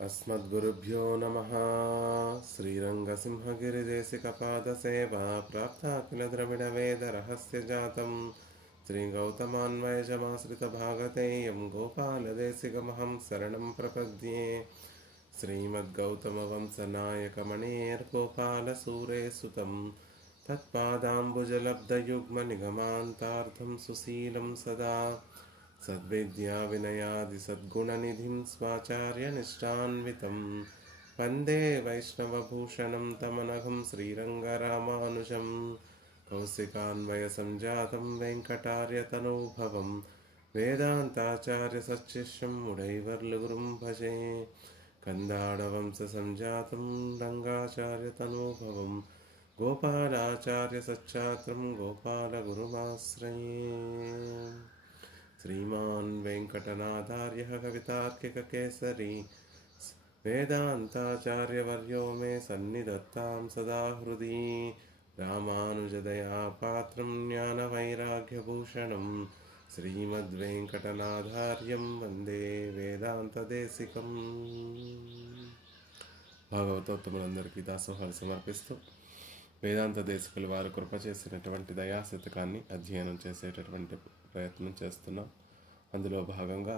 अस्मद्गुरुभ्यो नमः। श्रीरङ्गसिंहगिरिदेशिकपादसेवा प्राप्ताखिलद्रविडवेदरहस्यजातं श्रीगौतमान्वयजमाश्रितभागतेयं गोपालदेशिकमहं शरणं प्रपद्ये। श्रीमद्गौतमवंशनायकमणेर्गोपालसूरेसुतं तत्पादाम्बुजलब्धयुग्मनिगमान्तार्थं सुशीलं सदा सद्विद्याविनयादिसद्गुणनिधिं स्वाचार्यनिष्ठान्वितं वन्दे वैष्णवभूषणं तमनघं श्रीरङ्गरामानुजं कौशिकान्वयसञ्जातं वेङ्कटार्यतनूभवं वेदान्ताचार्यसच्छिष्यं मुडैवर्लुगुरुं भजे। कन्दाडवंशसञ्जातं रङ्गाचार्यतनूभवं गोपालाचार्यसच्छात्रं गोपालगुरुमाश्रये। श्रीमान् वेङ्कटनाथार्यः कवितार्किककेसरी वेदान्ताचार्यवर्यो मे सन्निधत्तां सदा हृदि। रामानुजदयापात्रं ज्ञानवैराग्यभूषणं श्रीमद्वेङ्कटनाथार्यं वन्दे వేదాంతదేశికం। భాగవతోత్తములందరికీ దాసోహాలు సమర్పిస్తూ వేదాంత దేశికులు వారు కృప చేసినటువంటి దయాశతకాన్ని అధ్యయనం చేసేటటువంటి ప్రయత్నం చేస్తున్నాం. అందులో భాగంగా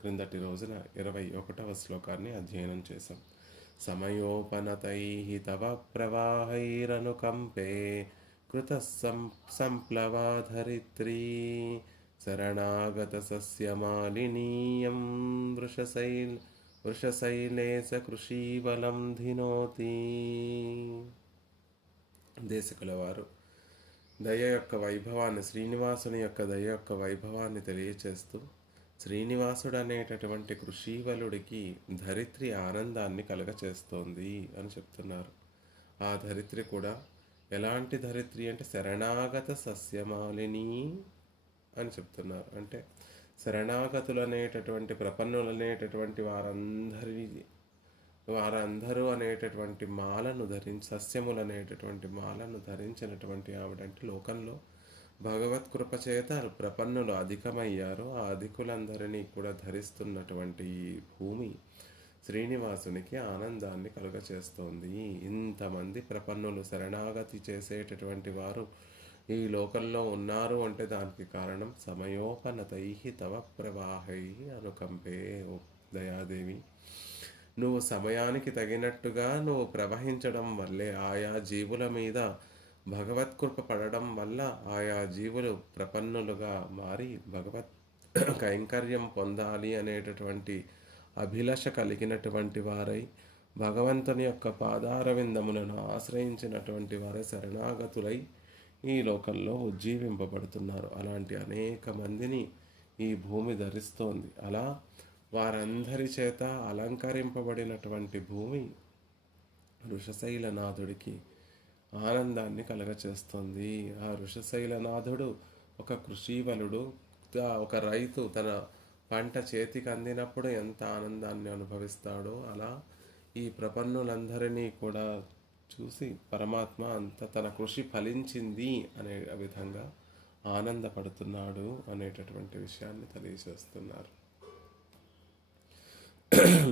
క్రిందటి రోజున 21వ శ్లోకాన్ని అధ్యయనం చేశాం. సమయోపనతై తవ ప్రవాహైరనుకంపే కృత సంప్లవాధరిత్రీ శరణాగత సస్యమాలినీయం వృషశైలే సకృషీబలం ధినోతి. దేశికుల వారు దయ యొక్క వైభవాన్ని, శ్రీనివాసుని యొక్క దయ యొక్క వైభవాన్ని తెలియచేస్తూ శ్రీనివాసుడు అనేటటువంటి కృషీవలుడికి ధరిత్రి ఆనందాన్ని కలగచేస్తోంది అని చెప్తున్నారు. ఆ ధరిత్రి కూడా ఎలాంటి ధరిత్రి అంటే శరణాగత సస్యమాలిని అని చెప్తున్నారు. అంటే శరణాగతులు అనేటటువంటి ప్రపన్నులు అనేటటువంటి వారందరూ అనేటటువంటి మాలను సస్యములు అనేటటువంటి మాలను ధరించినటువంటి ఆవిడంటే లోకంలో భగవత్ కృప చేత ప్రపన్నులు అధికమయ్యారు. ఆ అధికులందరినీ కూడా ధరిస్తున్నటువంటి ఈ భూమి శ్రీనివాసునికి ఆనందాన్ని కలుగచేస్తోంది. ఇంతమంది ప్రపన్నులు శరణాగతి చేసేటటువంటి వారు ఈ లోకంలో ఉన్నారు అంటే దానికి కారణం సమయోపనతై తవ ప్రవాహై అనుకంపే. ఓ దయాదేవి, నువ్వు సమయానికి తగినట్టుగా నువ్వు ప్రవహించడం వల్లే ఆయా జీవుల మీద భగవత్కృప పడడం వల్ల ఆయా జీవులు ప్రపన్నులుగా మారి భగవత్ కైంకర్యం పొందాలి అనేటటువంటి అభిలాష కలిగినటువంటి వారై భగవంతుని యొక్క పాదారవిందములను ఆశ్రయించినటువంటి వారే శరణాగతులై ఈ లోకంలో ఉజ్జీవింపబడుతున్నారు. అలాంటి అనేక మందిని ఈ భూమి ధరిస్తోంది. అలా వారందరి చేత అలంకరింపబడినటువంటి భూమి వృషశైలనాథుడికి ఆనందాన్ని కలగచేస్తుంది. ఆ వృషశైలనాథుడు ఒక కృషీవలుడు, ఒక రైతు తన పంట చేతికి అందినప్పుడు ఎంత ఆనందాన్ని అనుభవిస్తాడో అలా ఈ ప్రపన్నులందరినీ కూడా చూసి పరమాత్మ అంత తన కృషి ఫలించింది అనే విధంగా ఆనందపడుతున్నాడు అనేటటువంటి విషయాన్ని తెలియజేస్తున్నారు.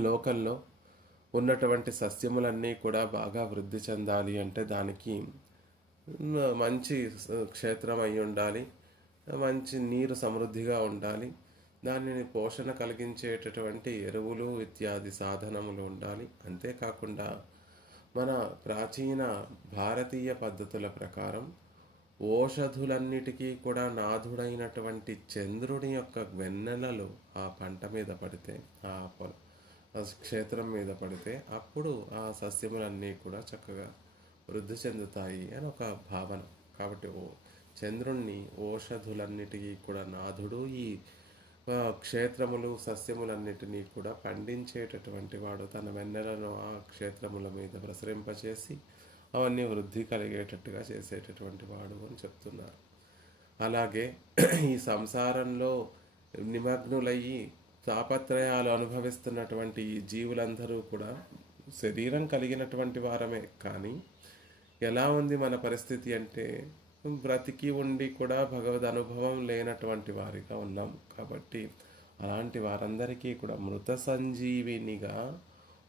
లోకంలో ఉన్నటువంటి సస్యములన్నీ కూడా బాగా వృద్ధి చెందాలి అంటే దానికి మంచి క్షేత్రం అయి ఉండాలి, మంచి నీరు సమృద్ధిగా ఉండాలి, దానిని పోషణ కలిగించేటటువంటి ఎరువులు ఇత్యాది సాధనములు ఉండాలి. అంతేకాకుండా మన ప్రాచీన భారతీయ పద్ధతుల ప్రకారం ఓషధులన్నిటికీ కూడా నాథుడైనటువంటి చంద్రుని యొక్క వెన్నెలలు ఆ పంట మీద పడితే, ఆ క్షేత్రం మీద పడితే అప్పుడు ఆ సస్యములన్నీ కూడా చక్కగా వృద్ధి చెందుతాయి అని ఒక భావన. కాబట్టి చంద్రుణ్ణి ఓషధులన్నిటికీ కూడా నాథుడు, ఈ క్షేత్రములు సస్యములన్నిటినీ కూడా పండించేటటువంటి వాడు, తన వెన్నెలను ఆ క్షేత్రముల మీద ప్రసరింపచేసి అవన్నీ వృద్ధి కలిగేటట్టుగా చేసేటటువంటి వాడు అని చెప్తున్నారు. అలాగే ఈ సంసారంలో నిమగ్నులయ్యి తాపత్రయాలు అనుభవిస్తున్నటువంటి ఈ జీవులందరూ కూడా శరీరం కలిగినటువంటి వారమే, కానీ ఎలా ఉంది మన పరిస్థితి అంటే బ్రతికి ఉండి కూడా భగవద్ అనుభవం లేనటువంటి వారిగా ఉన్నాం. కాబట్టి అలాంటి వారందరికీ కూడా మృత సంజీవినిగా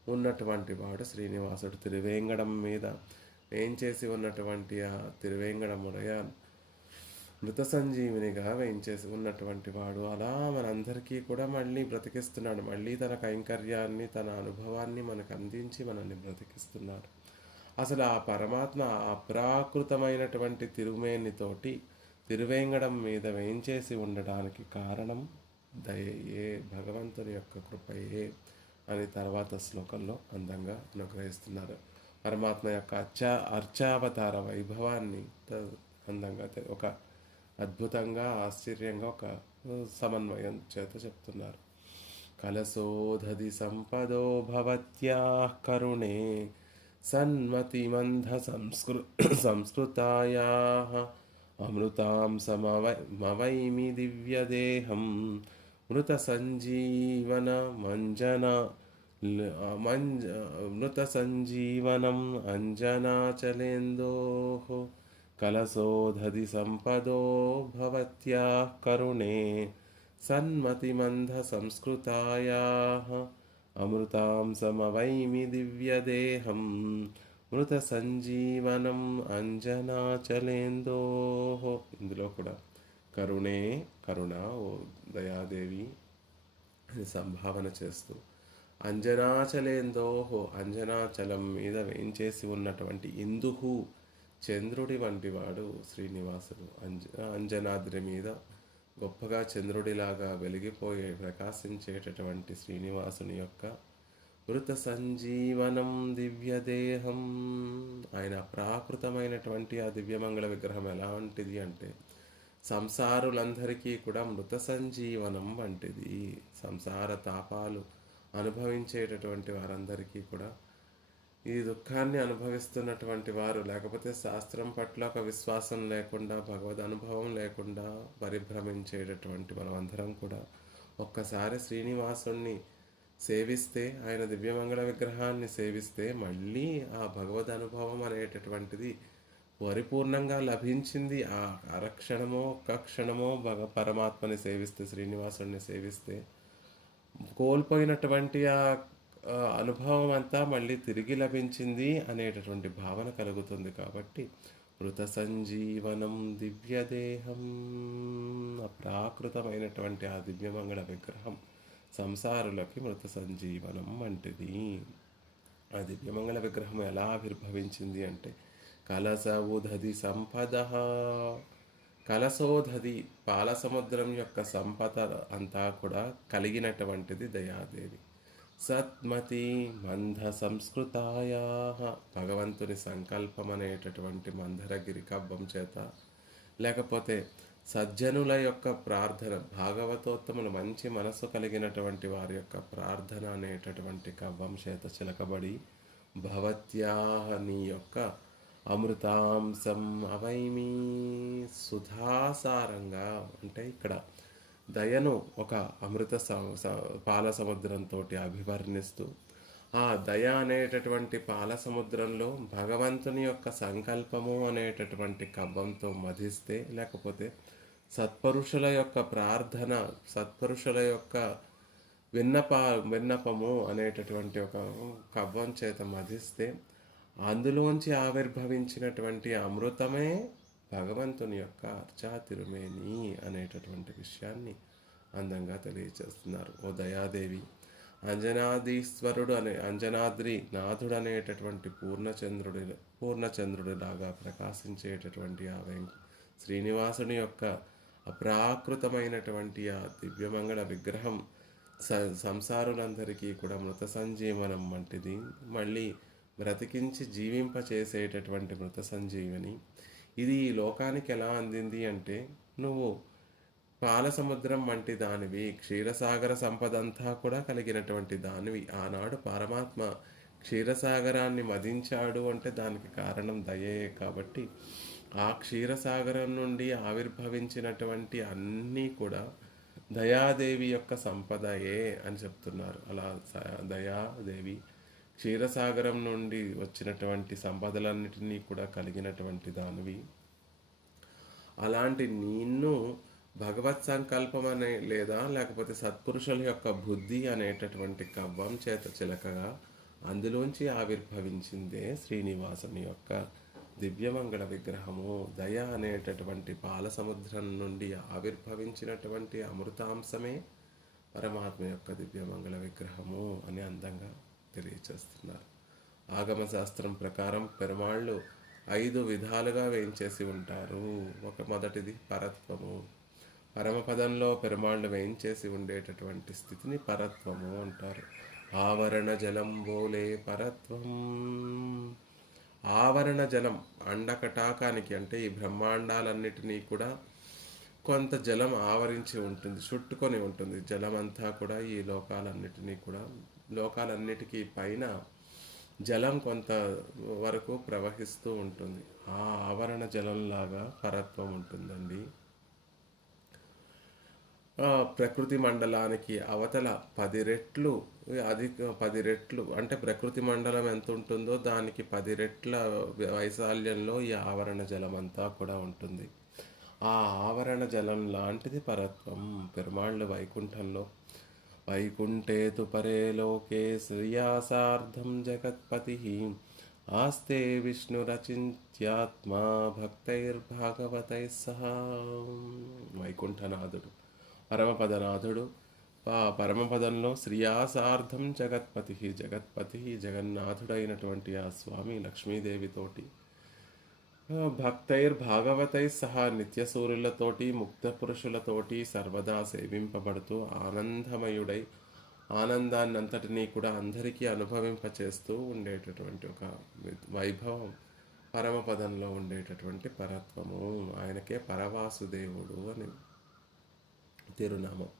ఉన్నటువంటి వాడు శ్రీనివాసుడు. తిరువేంగడం మీద వేయించేసి ఉన్నటువంటి ఆ తిరువేంగడముడయ మృత సంజీవినిగా వేయించేసి ఉన్నటువంటి వాడు అలా మనందరికీ కూడా మళ్ళీ బ్రతికిస్తున్నాడు. మళ్ళీ తన కైంకర్యాన్ని, తన అనుభవాన్ని మనకు అందించి మనల్ని బ్రతికిస్తున్నాడు. అసలు ఆ పరమాత్మ అప్రాకృతమైనటువంటి తిరుమేనితోటి తిరువేంగడం మీద వేయించేసి ఉండడానికి కారణం దయయే, భగవంతుని యొక్క కృపయే అని తర్వాత శ్లోకంలో అందంగా అనుగ్రహిస్తున్నారు. పరమాత్మ యొక్క అర్చావతార వైభవాన్ని అందంగా ఒక అద్భుతంగా, ఆశ్చర్యంగా ఒక సమన్వయం చేత చెప్తున్నారు. కలశోధది సంపదో భవత్యాః కరుణే సన్మతిమంధ సంస్కృతాయాః అమృతాం సమవైమి దివ్యదేహం మృత సంజీవన మృత సంజీవనం అంజనాచలేందోః కలశోధది సంపదో భవత్యాః కరుణే సన్మతిమంధ సంస్కృతాయాః అమృతాం సమవైమి దివ్యదేహం మృత సంజీవనం అంజనాచలేందోః. ఇందులో కూడా కరుణే, కరుణ ఓ దయాదేవి అని సంభావన చేస్తూ అంజనాచలేందోః, అంజనాచలం మీద వేయించేసి ఉన్నటువంటి ఇందుహు చంద్రుడి వంటి వాడు శ్రీనివాసుడు. అంజనాద్రి మీద గొప్పగా చంద్రుడిలాగా వెలిగిపోయే ప్రకాశించేటటువంటి శ్రీనివాసుని యొక్క మృత సంజీవనం దివ్యదేహం, ఆయన ప్రాకృతమైనటువంటి ఆ దివ్యమంగళ విగ్రహం ఎలాంటిది అంటే సంసారులందరికీ కూడా మృత సంజీవనం వంటిది. సంసార తాపాలు అనుభవించేటటువంటి వారందరికీ కూడా, ఈ దుఃఖాన్ని అనుభవిస్తున్నటువంటి వారు, లేకపోతే శాస్త్రం పట్ల ఒక విశ్వాసం లేకుండా, భగవద్ అనుభవం లేకుండా పరిభ్రమించేటటువంటి మనమందరం కూడా ఒక్కసారి శ్రీనివాసుణ్ణి సేవిస్తే, ఆయన దివ్యమంగళ విగ్రహాన్ని సేవిస్తే మళ్ళీ ఆ భగవద్ అనుభవం అనేటటువంటిది పరిపూర్ణంగా లభించింది. ఆ అరక్షణమో ఒక్క క్షణమో పరమాత్మని సేవిస్తే, శ్రీనివాసుని సేవిస్తే కోల్పోయినటువంటి ఆ అనుభవం అంతా మళ్ళీ తిరిగి లభించింది అనేటటువంటి భావన కలుగుతుంది. కాబట్టి మృత సంజీవనం దివ్యదేహం, అప్రాకృతమైనటువంటి ఆ దివ్యమంగళ విగ్రహం సంసారులకి మృత సంజీవనం వంటిది. ఆ దివ్యమంగళ విగ్రహం ఎలా ఆవిర్భవించింది అంటే కలశోధది సంపద, కలశోధది పాల సముద్రం యొక్క సంపద అంతా కూడా కలిగినటువంటిది దయాదేవి. సత్మతి మంద సంస్కృతాయా, భగవంతుని సంకల్పం అనేటటువంటి మందరగిరి కవ్వం చేత, లేకపోతే సజ్జనుల యొక్క ప్రార్థన, భాగవతోత్తములు మంచి మనసు కలిగినటువంటి వారి యొక్క ప్రార్థన అనేటటువంటి కవ్వం చేత చిలకబడి భవత్యాహ నీ యొక్క అమృతాంశం అవైమి, సుధాసారంగా అంటే ఇక్కడ దయను ఒక అమృత పాల సముద్రంతో అభివర్ణిస్తూ, ఆ దయ అనేటటువంటి పాల సముద్రంలో భగవంతుని యొక్క సంకల్పము అనేటటువంటి కవ్వంతో మధిస్తే, లేకపోతే సత్పురుషుల యొక్క ప్రార్థన, సత్పురుషుల యొక్క విన్నపము అనేటటువంటి ఒక కవ్వం చేత మధిస్తే అందులోంచి ఆవిర్భవించినటువంటి అమృతమే భగవంతుని యొక్క అర్చా తిరుమేని అనేటటువంటి విషయాన్ని అందంగా తెలియజేస్తున్నారు. ఓ దయాదేవి, అంజనాదీశ్వరుడు అంజనాద్రి నాథుడు అనేటటువంటి పూర్ణచంద్రుడిలాగా ప్రకాశించేటటువంటి ఆ శ్రీనివాసుని యొక్క అప్రాకృతమైనటువంటి ఆ దివ్యమంగళ విగ్రహం సంసారులందరికీ కూడా మృత సంజీవనం వంటిది. మళ్ళీ బ్రతికించి జీవింపచేసేటటువంటి మృత సంజీవని. ఇది ఈ లోకానికి ఎలా అందింది అంటే, నువ్వు పాల సముద్రం వంటి దానివి, క్షీరసాగర సంపదంతా కూడా కలిగినటువంటి దానివి. ఆనాడు పరమాత్మ క్షీరసాగరాన్ని మదించాడు అంటే దానికి కారణం దయే. కాబట్టి ఆ క్షీరసాగరం నుండి ఆవిర్భవించినటువంటి అన్నీ కూడా దయాదేవి యొక్క సంపదయే అని చెప్తున్నారు. అలా దయాదేవి క్షీరసాగరం నుండి వచ్చినటువంటి సంపదలన్నిటినీ కూడా కలిగినటువంటి దానివి. అలాంటి నిన్ను భగవత్ సంకల్పం అనే లేకపోతే సత్పురుషుల యొక్క బుద్ధి అనేటటువంటి కవ్వం చేత చిలకగా అందులోంచి ఆవిర్భవించిందే శ్రీనివాసుని యొక్క దివ్యమంగళ విగ్రహము. దయ అనేటటువంటి పాల సముద్రం నుండి ఆవిర్భవించినటువంటి అమృతాంశమే పరమాత్మ యొక్క దివ్యమంగళ విగ్రహము అని అందంగా తెలియచేస్తున్నారు. ఆగమ శాస్త్రం ప్రకారం పెరుమాళ్ళు 5 విధాలుగా వేయించేసి ఉంటారు. మొదటిది పరత్వము. పరమపదంలో పెరుమాళ్ళు వేయించేసి ఉండేటటువంటి స్థితిని పరత్వము అంటారు. ఆవరణ జలం బోలే పరత్వం. ఆవరణ జలం అండకటాకానికి అంటే ఈ బ్రహ్మాండాలన్నిటినీ కూడా కొంత జలం ఆవరించి ఉంటుంది, చుట్టుకొని ఉంటుంది. జలం అంతా కూడా ఈ లోకాలన్నిటికీ పైన జలం కొంత వరకు ప్రవహిస్తూ ఉంటుంది. ఆ ఆవరణ జలంలాగా పరత్వం ఉంటుందండి. ప్రకృతి మండలానికి అవతల 10 రెట్లు అధిక 10 రెట్లు అంటే ప్రకృతి మండలం ఎంత ఉంటుందో దానికి 10 రెట్ల వైశాల్యంలో ఈ ఆవరణ జలం అంతా కూడా ఉంటుంది. ఆ ఆవరణ జలం లాంటిది పరత్వం. పెరుమాళ్ళు వైకుంఠంలో వైకుంఠేతు పరే లోకే శ్రీయాసార్థం జగత్పతి ఆస్తే విష్ణురచింత్యాత్మా భక్తైర్భాగవతై సహా. వైకుంఠనాథుడు పరమపదనాథుడు. పరమపదంలో శ్రీయాసార్థం జగత్పతి జగన్నాథుడైనటువంటి ఆ స్వామి లక్ష్మీదేవితోటి భక్తైర్భాగవతై సహా నిత్యసూరులతోటి ముక్త పురుషులతోటి సర్వదా సేవింపబడుతూ ఆనందమయుడై ఆనందాన్నంతటినీ కూడా అందరికీ అనుభవింపచేస్తూ ఉండేటటువంటి ఒక వైభవం పరమపదంలో ఉండేటటువంటి పరత్వము. ఆయనకే పరవాసుదేవుడు అని తిరునామం.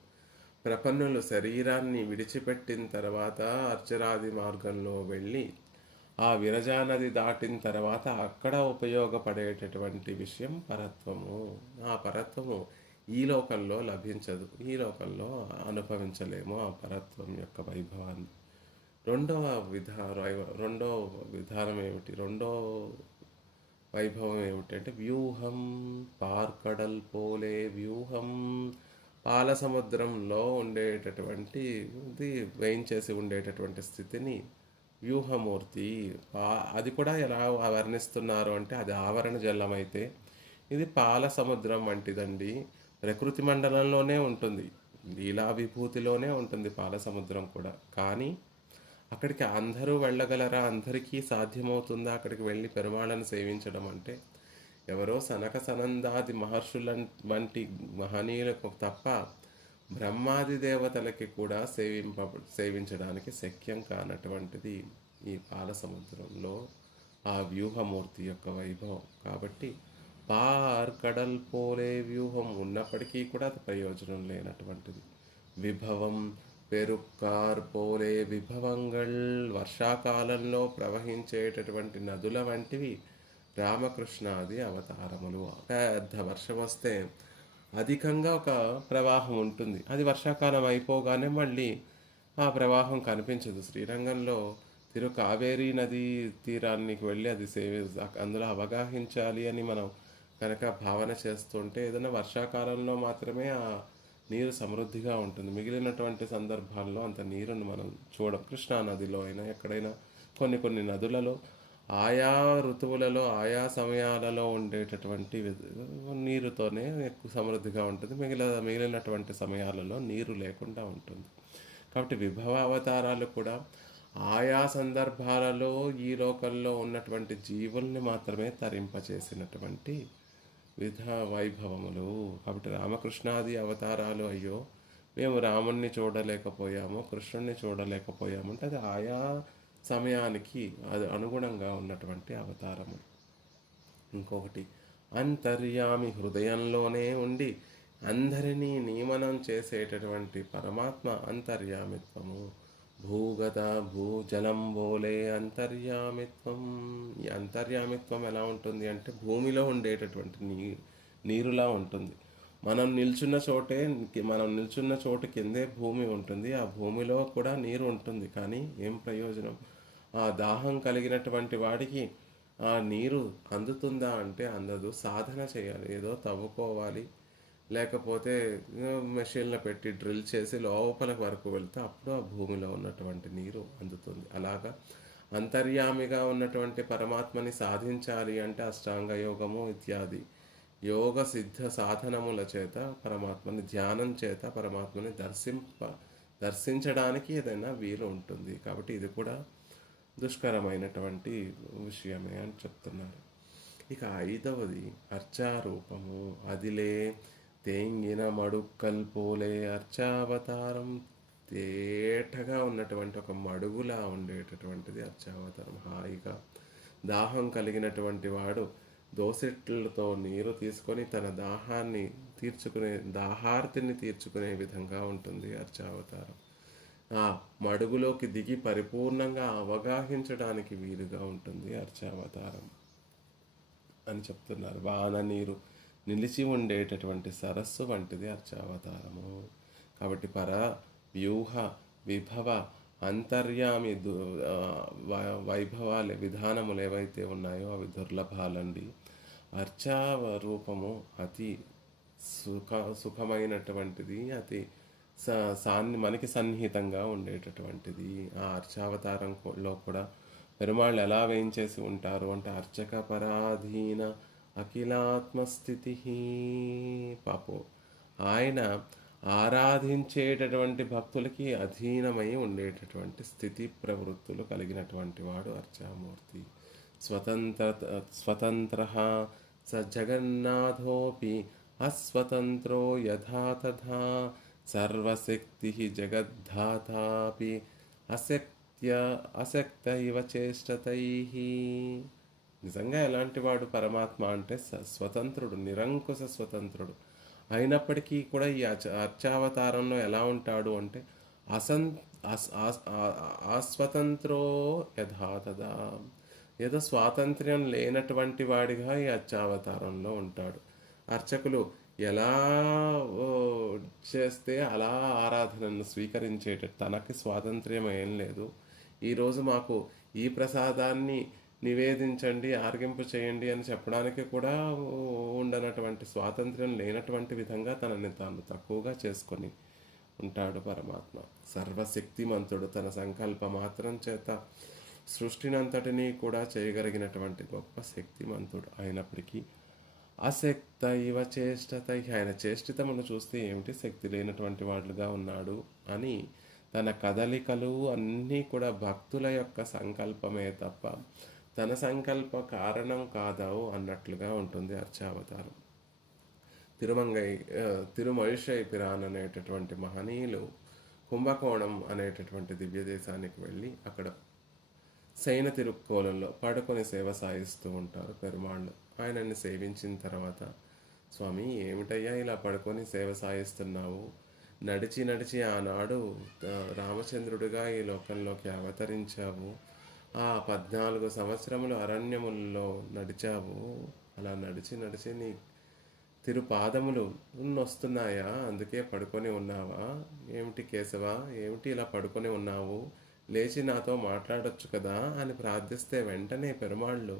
ప్రపన్నులు శరీరాన్ని విడిచిపెట్టిన తర్వాత అర్చరాది మార్గంలో వెళ్ళి ఆ విరజానది దాటిన తర్వాత అక్కడ ఉపయోగపడేటటువంటి విషయం పరత్వము. ఆ పరత్వము ఈ లోకంలో లభించదు, ఈ లోకంలో అనుభవించలేము ఆ పరత్వం యొక్క వైభవాన్ని. రెండో విధానం ఏమిటి? రెండో వైభవం ఏమిటంటే వ్యూహం. పార్కడల్ పోలే వ్యూహం. పాల సముద్రంలో ఉండేటటువంటి వేయించేసి ఉండేటటువంటి స్థితిని వ్యూహమూర్తి. అది కూడా ఎలా వర్ణిస్తున్నారు అంటే అది ఆవరణ జలం అయితే ఇది పాల సముద్రం వంటిదండి. ప్రకృతి మండలంలోనే ఉంటుంది, లీలా విభూతిలోనే ఉంటుంది పాల సముద్రం కూడా. కానీ అక్కడికి అందరూ వెళ్ళగలరా? అందరికీ సాధ్యమవుతుందా అక్కడికి వెళ్ళి పెరుమాళను సేవించడం అంటే? ఎవరో సనక సనందాది మహర్షుల వంటి మహనీయులకు తప్ప బ్రహ్మాది దేవతలకి కూడా సేవించడానికి శక్యం కానటువంటిది ఈ పాల సముద్రంలో ఆ వ్యూహమూర్తి యొక్క వైభవం. కాబట్టి కడల్ పోలే వ్యూహం ఉన్నప్పటికీ కూడా అది ప్రయోజనం లేనటువంటిది. విభవం పెరుక్కార్ పోలే విభవంగల్. వర్షాకాలంలో ప్రవహించేటటువంటి నదుల వంటివి రామకృష్ణాది అవతారములు. పెద్ద వర్షం వస్తే అధికంగా ఒక ప్రవాహం ఉంటుంది, అది వర్షాకాలం అయిపోగానే మళ్ళీ ఆ ప్రవాహం కనిపించదు. శ్రీరంగంలో కావేరీ నదీ తీరానికి వెళ్ళి అది అందులో అవగాహించాలి అని మనం కనుక భావన చేస్తుంటే ఏదైనా వర్షాకాలంలో మాత్రమే ఆ నీరు సమృద్ధిగా ఉంటుంది. మిగిలినటువంటి సందర్భాల్లో అంత నీరును మనం చూడం. కృష్ణానదిలో అయినా ఎక్కడైనా కొన్ని నదులలో ఆయా ఋతువులలో ఆయా సమయాలలో ఉండేటటువంటి నీరుతోనే ఎక్కువ సమృద్ధిగా ఉంటుంది. మిగిలినటువంటి సమయాలలో నీరు లేకుండా ఉంటుంది. కాబట్టి విభవ అవతారాలు కూడా ఆయా సందర్భాలలో ఈ లోకంలో ఉన్నటువంటి జీవుల్ని మాత్రమే తరింపచేసినటువంటి వైభవములు. కాబట్టి రామకృష్ణాది అవతారాలు అయ్యో మేము రాముణ్ణి చూడలేకపోయాము, కృష్ణుణ్ణి చూడలేకపోయాము అంటే అది ఆయా సమయానికి అది అనుగుణంగా ఉన్నటువంటి అవతారము. ఇంకొకటి అంతర్యామి. హృదయంలోనే ఉండి అందరినీ నియమనం చేసేటటువంటి పరమాత్మ అంతర్యామిత్వము. భూగత భూజలం బోలే అంతర్యామిత్వం. ఈ అంతర్యామిత్వం ఎలా ఉంటుంది అంటే భూమిలో ఉండేటటువంటి నీరులా ఉంటుంది. మనం నిల్చున్న చోటు కిందే భూమి ఉంటుంది. ఆ భూమిలో కూడా నీరు ఉంటుంది. కానీ ఏం ప్రయోజనం? ఆ దాహం కలిగినటువంటి వాడికి ఆ నీరు అందుతుందా అంటే అందదు. సాధన చేయాలి, ఏదో తవ్వుకోవాలి, లేకపోతే మెషిన్లో పెట్టి డ్రిల్ చేసి లోపల వరకు వెళ్తే అప్పుడు ఆ భూమిలో ఉన్నటువంటి నీరు అందుతుంది. అలాగా అంతర్యామిగా ఉన్నటువంటి పరమాత్మని సాధించాలి అంటే అష్టాంగ యోగము ఇత్యాది యోగ సిద్ధ సాధనముల చేత పరమాత్మని ధ్యానం చేత పరమాత్మని దర్శించడానికి ఏదైనా వీలు ఉంటుంది. కాబట్టి ఇది కూడా దుష్కరమైనటువంటి విషయమే అని చెప్తున్నారు. ఇక 5వది అర్చారూపము. అదిలే తేంగిన మడుక్కల్ పోలే అర్చావతారం. తేటగా ఉన్నటువంటి ఒక మడుగులా ఉండేటటువంటిది అర్చావతారం. హాయిగా దాహం కలిగినటువంటి వాడు దోసెట్లతో నీరు తీసుకొని తన దాహార్తిని తీర్చుకునే విధంగా ఉంటుంది అర్చావతారం. ఆ మడుగులోకి దిగి పరిపూర్ణంగా అవగాహించడానికి వీలుగా ఉంటుంది అర్చావతారం అని చెప్తున్నారు. వాన నీరు నిలిచి ఉండేటటువంటి సరస్సు వంటిది అర్చావతారము. కాబట్టి వ్యూహ విభవ అంతర్యామి వైభవాలు విధానములు ఏవైతే ఉన్నాయో అవి దుర్లభాలండి. అర్చావ రూపము అతి సుఖమైనటువంటిది, అతి మనకి సన్నిహితంగా ఉండేటటువంటిది. ఆ అర్చావతారంలో కూడా పెరుమాళ్ళు ఎలా వేయించేసి ఉంటారు అంటే అర్చక పరాధీన అఖిలాత్మస్థితి. పాపో ఆయన ఆరాధించేటటువంటి భక్తులకి అధీనమై ఉండేటటువంటి స్థితి ప్రవృత్తులు కలిగినటువంటి వాడు అర్చామూర్తి. స్వతంత్ర స జగన్నాథోపి అస్వతంత్రో యథా తథా సర్వశక్తి జగద్ధాతాపి అశక్త ఇవ చేష్టతై. నిజంగా ఎలాంటి వాడు పరమాత్మ అంటే స్వతంత్రుడు, నిరంకుశ స్వతంత్రుడు. అయినప్పటికీ కూడా ఈ అర్చావతారంలో ఎలా ఉంటాడు అంటే అస్వతంత్రో యథాతథా, ఏదో స్వాతంత్ర్యం లేనటువంటి వాడిగా ఈ అర్చావతారంలో ఉంటాడు. అర్చకులు ఎలా చేస్తే అలా ఆరాధనను స్వీకరించేటట్టు తనకి స్వాతంత్ర్యం ఏం లేదు. ఈరోజు మాకు ఈ ప్రసాదాన్ని నివేదించండి, ఆర్గింపు చేయండి అని చెప్పడానికి కూడా ఉండనటువంటి స్వాతంత్ర్యం లేనటువంటి విధంగా తనని తాను తక్కువగా చేసుకొని ఉంటాడు పరమాత్మ. సర్వశక్తిమంతుడు, తన సంకల్ప మాత్రం చేత సృష్టినంతటినీ కూడా చేయగలిగినటువంటి గొప్ప శక్తిమంతుడు. అయినప్పటికీ అశక్త ఇవ చేష్టత, ఆయన చేష్టితమును చూస్తే ఏమిటి శక్తి లేనటువంటి వాడుగా ఉన్నాడు అని తన కదలికలు అన్నీ కూడా భక్తుల యొక్క సంకల్పమే తప్ప తన సంకల్ప కారణం కాదావు అన్నట్లుగా ఉంటుంది అర్చావతారం. తిరుమழிశై పిరాన్ అనేటటువంటి మహనీయులు కుంభకోణం అనేటటువంటి దివ్య దేశానికి వెళ్ళి అక్కడ శయన తిరుక్కోలంలో పడుకొని సేవ సాగిస్తూ ఉంటారు పెరుమాళ్ళు. ఆయనని సేవించిన తర్వాత, స్వామి ఏమిటయ్యా ఇలా పడుకొని సేవ సాగిస్తున్నావు? నడిచి నడిచి ఆనాడు రామచంద్రుడిగా ఈ లోకంలోకి అవతరించావు. ఆ 14 సంవత్సరములు అరణ్యములలో నడిచావు. అలా నడిచి నడిచి నీ తిరుపాదములు వస్తున్నాయా? అందుకే పడుకొని ఉన్నావా? ఏమిటి కేశవ, ఏమిటి ఇలా పడుకొని ఉన్నావు? లేచి నాతో మాట్లాడొచ్చు కదా అని ప్రార్థిస్తే వెంటనే పెరుమాళ్ళు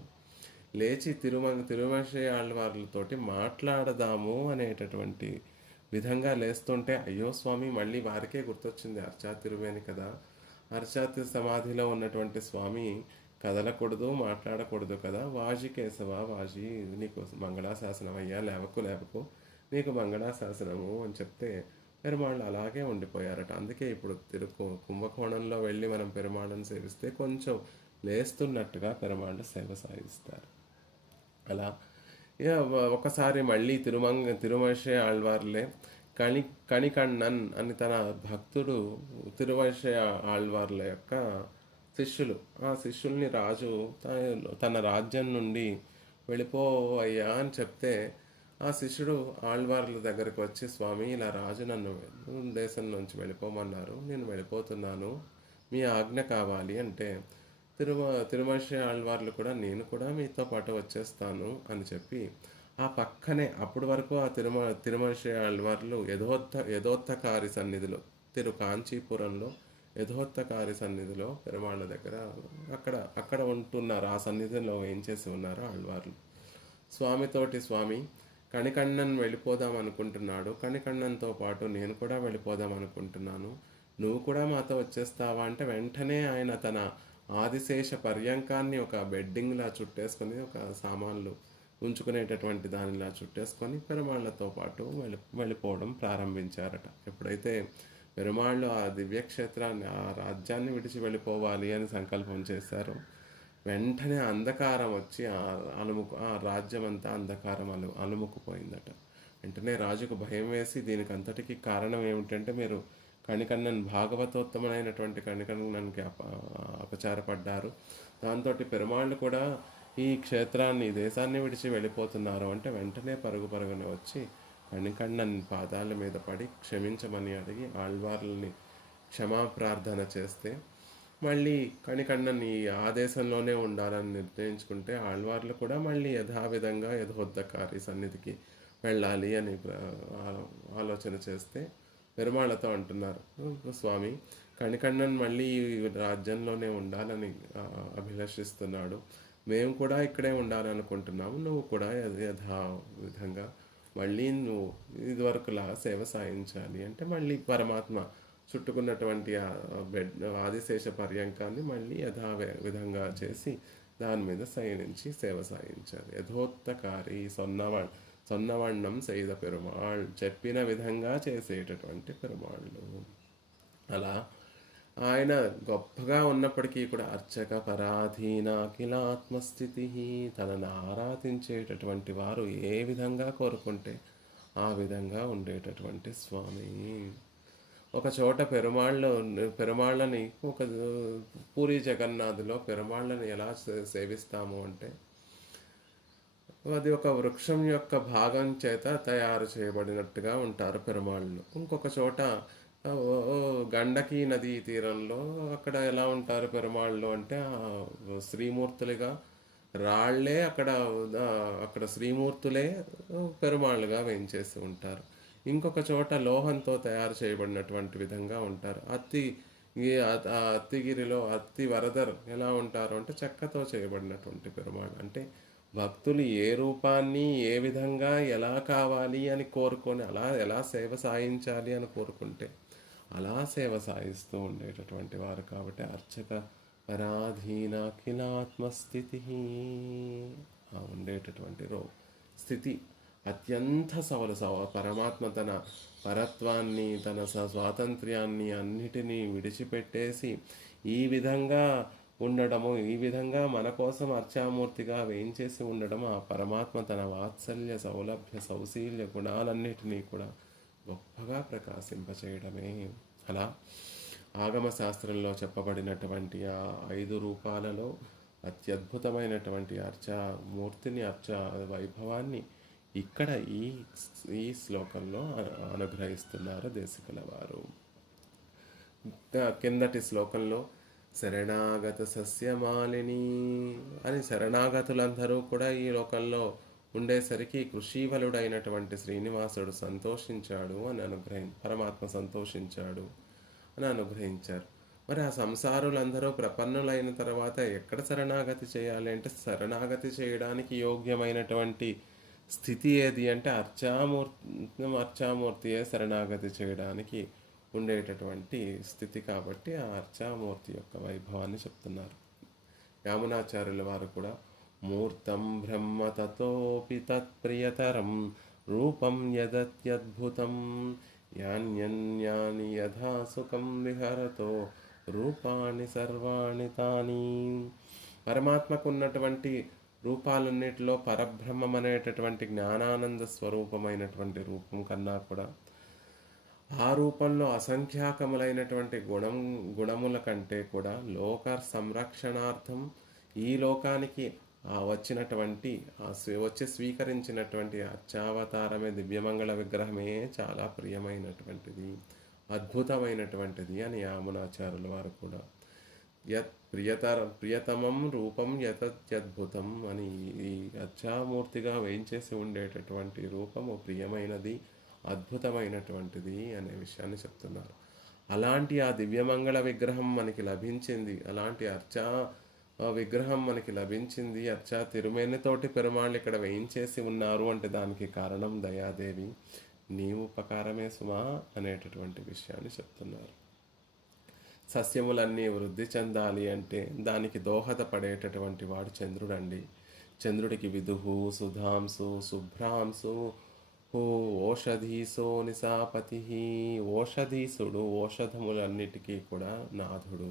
లేచి తిరుమల ఆళ్వార్లతోటి మాట్లాడదాము అనేటటువంటి విధంగా లేస్తుంటే, అయ్యో స్వామి, మళ్ళీ వారికే గుర్తొచ్చింది అర్చా తిరుమేని కదా. అర్చా సమాధిలో ఉన్నటువంటి స్వామి కదలకూడదు, మాట్లాడకూడదు కదా. వాజి కేశవ, వాజి, నీకు మంగళాశాసనం అయ్యా, లేవకు నీకు మంగళాశాసనము అని చెప్తే పెరుమాళ్ళు అలాగే ఉండిపోయారట. అందుకే ఇప్పుడు కుంభకోణంలో వెళ్ళి మనం పెరుమాళ్ళని సేవిస్తే కొంచెం లేస్తున్నట్టుగా పెరుమాళ్ళు సేవ సాగిస్తారు. అలా ఒకసారి మళ్ళీ తిరుమழிశై ఆళ్వార్లే కణికಣ್ಣన్ అని తన భక్తుడు తిరుమழிశై ఆళ్వార్ల యొక్క శిష్యులు, ఆ శిష్యుల్ని రాజు తన రాజ్యం నుండి వెళ్ళిపోవయ్యా అని చెప్తే ఆ శిష్యుడు ఆళ్వార్ల దగ్గరకు వచ్చి, స్వామి ఇలా రాజు నన్ను దేశం నుంచి వెళ్ళిపోమన్నారు, నేను వెళ్ళిపోతున్నాను, మీ ఆజ్ఞ కావాలి అంటే తిరుమழிశై ఆళ్వార్లు కూడా నేను కూడా మీతో పాటు వచ్చేస్తాను అని చెప్పి ఆ పక్కనే అప్పటి వరకు ఆ తిరుమழிశై ఆళ్వార్లు యథోత్తకారి సన్నిధిలో కాంచీపురంలో యథోత్తకారి సన్నిధిలో పెరుమాళ్ళ దగ్గర అక్కడ ఉంటున్నారు. ఆ సన్నిధిలో ఏం చేసి ఉన్నారు ఆళ్వార్లు. స్వామితోటి, స్వామి కణికణ్ణన్ వెళ్ళిపోదాం అనుకుంటున్నాడు. కణికణ్ణన్‌తో పాటు నేను కూడా వెళ్ళిపోదాం అనుకుంటున్నాను. నువ్వు కూడా మాతో వచ్చేస్తావా అంటే వెంటనే ఆయన తన ఆదిశేష పర్యంకాన్ని ఒక బెడ్డింగ్‌లా చుట్టేసుకొని, ఒక సామాన్లు ఉంచుకునేటటువంటి దానిలా చుట్టేసుకొని పెరుమాళ్ళతో పాటు వెళ్ళిపోవడం ప్రారంభించారట. ఎప్పుడైతే పెరుమాళ్ళు ఆ దివ్యక్షేత్రాన్ని, ఆ రాజ్యాన్ని విడిచి వెళ్ళిపోవాలి అని సంకల్పం చేశారో, వెంటనే అంధకారం వచ్చి ఆ రాజ్యం అంతా అంధకారం అలుముకుపోయిందట. వెంటనే రాజుకు భయం వేసి, దీనికి అంతటికీ కారణం ఏమిటంటే, మీరు కణికన్నన్ భాగవతోత్తమైనటువంటి కణికన్నన్కి అపచారపడ్డారు, దాంతో పెరుమాళ్ళు కూడా ఈ క్షేత్రాన్ని, ఈ దేశాన్ని విడిచి వెళ్ళిపోతున్నారు అంటే వెంటనే పరుగున వచ్చి కణికన్నన్ పాదాల మీద పడి క్షమించమని అడిగి ఆళ్వార్లని క్షమాప్రార్థన చేస్తే, మళ్ళీ కణికన్నన్ ఈ ఆదేశంలోనే ఉండాలని నిర్ణయించుకుంటే ఆళ్వార్లు కూడా మళ్ళీ యథావిధంగా యథోద్ధకారి సన్నిధికి వెళ్ళాలి అని ఆలోచన చేస్తే, పెరుమాళ్ళతో అంటున్నారు, స్వామి కణికన్నన్ మళ్ళీ రాజ్యంలోనే ఉండాలని అభిలషిస్తున్నాడు, మేము కూడా ఇక్కడే ఉండాలనుకుంటున్నాము, నువ్వు కూడా యథావిధంగా మళ్ళీ నువ్వు ఇదివరకులా సేవ సాయించాలి అంటే మళ్ళీ పరమాత్మ చుట్టుకున్నటువంటి ఆదిశేష పర్యంకాన్ని మళ్ళీ విధంగా చేసి దాని మీద శయనించి సేవ సాయించాలి. యథోత్తకారి సొన్నవణ్ణం செய்த పెరుమాళ్, చెప్పిన విధంగా చేసేటటువంటి పెరుమాళ్ళు. అలా ఆయన గొప్పగా ఉన్నప్పటికీ కూడా అర్చక పరాధీన అఖిలాత్మస్థితి, తనను ఆరాధించేటటువంటి వారు ఏ విధంగా కోరుకుంటే ఆ విధంగా ఉండేటటువంటి స్వామి. ఒక చోట పెరుమాళ్ళని ఒక పూరి జగన్నాథ్లో పెరుమాళ్ళని ఎలా సేవిస్తాము అంటే, అది ఒక వృక్షం యొక్క భాగం చేత తయారు చేయబడినట్టుగా ఉంటారు పెరుమాళ్ళు. ఇంకొక చోట గండకీ నదీ తీరంలో అక్కడ ఎలా ఉంటారు పెరుమాళ్ళు అంటే, శ్రీమూర్తులుగా రాళ్లే అక్కడ శ్రీమూర్తులే పెరుమాళ్ళుగా వేయించేసి ఉంటారు. ఇంకొక చోట లోహంతో తయారు చేయబడినటువంటి విధంగా ఉంటారు. అత్తిగిరిలో అత్తి వరదర్ ఎలా ఉంటారు అంటే చెక్కతో చేయబడినటువంటి పెరుమాళ్ళు. అంటే భక్తులు ఏ రూపాన్ని ఏ విధంగా ఎలా కావాలి అని కోరుకొని, ఎలా సేవ సాయించాలి అని కోరుకుంటే అలా సేవ సాయిస్తూ ఉండేటటువంటి వారు కాబట్టి అర్చక పరాధీన అఖిలాత్మస్థితి, ఉండేటటువంటి స్థితి అత్యంత పరమాత్మ తన పరత్వాన్ని, తన స్వాతంత్ర్యాన్ని అన్నిటినీ విడిచిపెట్టేసి ఈ విధంగా ఉండడము, ఈ విధంగా మన కోసం అర్చామూర్తిగా వేయించేసి ఉండడం, ఆ పరమాత్మ తన వాత్సల్య సౌలభ్య సౌశీల్య గుణాలన్నిటినీ కూడా గొప్పగా ప్రకాశింపచేయడమే. అలా ఆగమ శాస్త్రంలో చెప్పబడినటువంటి ఆ 5 రూపాలలో అత్యద్భుతమైనటువంటి అర్చామూర్తిని, వైభవాన్ని ఇక్కడ ఈ శ్లోకంలో అనుగ్రహిస్తున్నారు దేశికుల వారు. కిందటి శ్లోకంలో శరణాగత సస్యమాలిని అని శరణాగతులందరూ కూడా ఈ లోకంలో ఉండేసరికి కృషీవలుడైనటువంటి శ్రీనివాసుడు సంతోషించాడు అని పరమాత్మ సంతోషించాడు అని అనుగ్రహించారు. మరి ఆ సంసారులందరూ ప్రపన్నులైన తర్వాత ఎక్కడ శరణాగతి చేయాలి అంటే, శరణాగతి చేయడానికి యోగ్యమైనటువంటి స్థితి ఏది అంటే అర్చామూర్తియే శరణాగతి చేయడానికి ఉండేటటువంటి స్థితి. కాబట్టి ఆ అర్చామూర్తి యొక్క వైభవాన్ని చెప్తున్నారు. యామునాచార్యుల వారు కూడా మూర్తం బ్రహ్మ తతోపి తత్ప్రియతరం రూపం యదత్యద్భుతం యాన్యన్యాని యథా సుఖం విహరతో రూపాణి సర్వాణి తాని. పరమాత్మకు ఉన్నటువంటి రూపాలన్నిటిలో పరబ్రహ్మం అనేటటువంటి జ్ఞానానంద స్వరూపమైనటువంటి రూపం కన్నా కూడా ఆ రూపంలో అసంఖ్యాకములైనటువంటి గుణముల కంటే కూడా లోక సంరక్షణార్థం ఈ లోకానికి వచ్చినటువంటి వచ్చి స్వీకరించినటువంటి అర్చావతారమే దివ్యమంగళ విగ్రహమే చాలా ప్రియమైనటువంటిది, అద్భుతమైనటువంటిది అని యామునాచార్యుల వారు కూడా ప్రియతమం రూపం యతత్యద్భుతం అని ఈ అర్చామూర్తిగా వేయించేసి ఉండేటటువంటి రూపము ప్రియమైనది, అద్భుతమైనటువంటిది అనే విషయాన్ని చెప్తున్నారు. అలాంటి ఆ దివ్యమంగళ విగ్రహం మనకి లభించింది. అలాంటి విగ్రహం మనకి లభించింది. అచ్చా తిరుమేనితోటి పెరుమాళ్ళు ఇక్కడ వేయించేసి ఉన్నారు అంటే దానికి కారణం దయాదేవి. నీ ఉపకారమే సుమా అనేటటువంటి విషయాన్ని చెప్తున్నారు. సస్యములన్నీ వృద్ధి చెందాలి అంటే దానికి దోహదపడేటటువంటి వాడు చంద్రుడండి. చంద్రుడికి విదుహు, సుధాంసు, శుభ్రాంసు, హో ఓషధీసో నిశాపతి. ఓషధీసుడు ఓషధములన్నిటికీ కూడా నాథుడు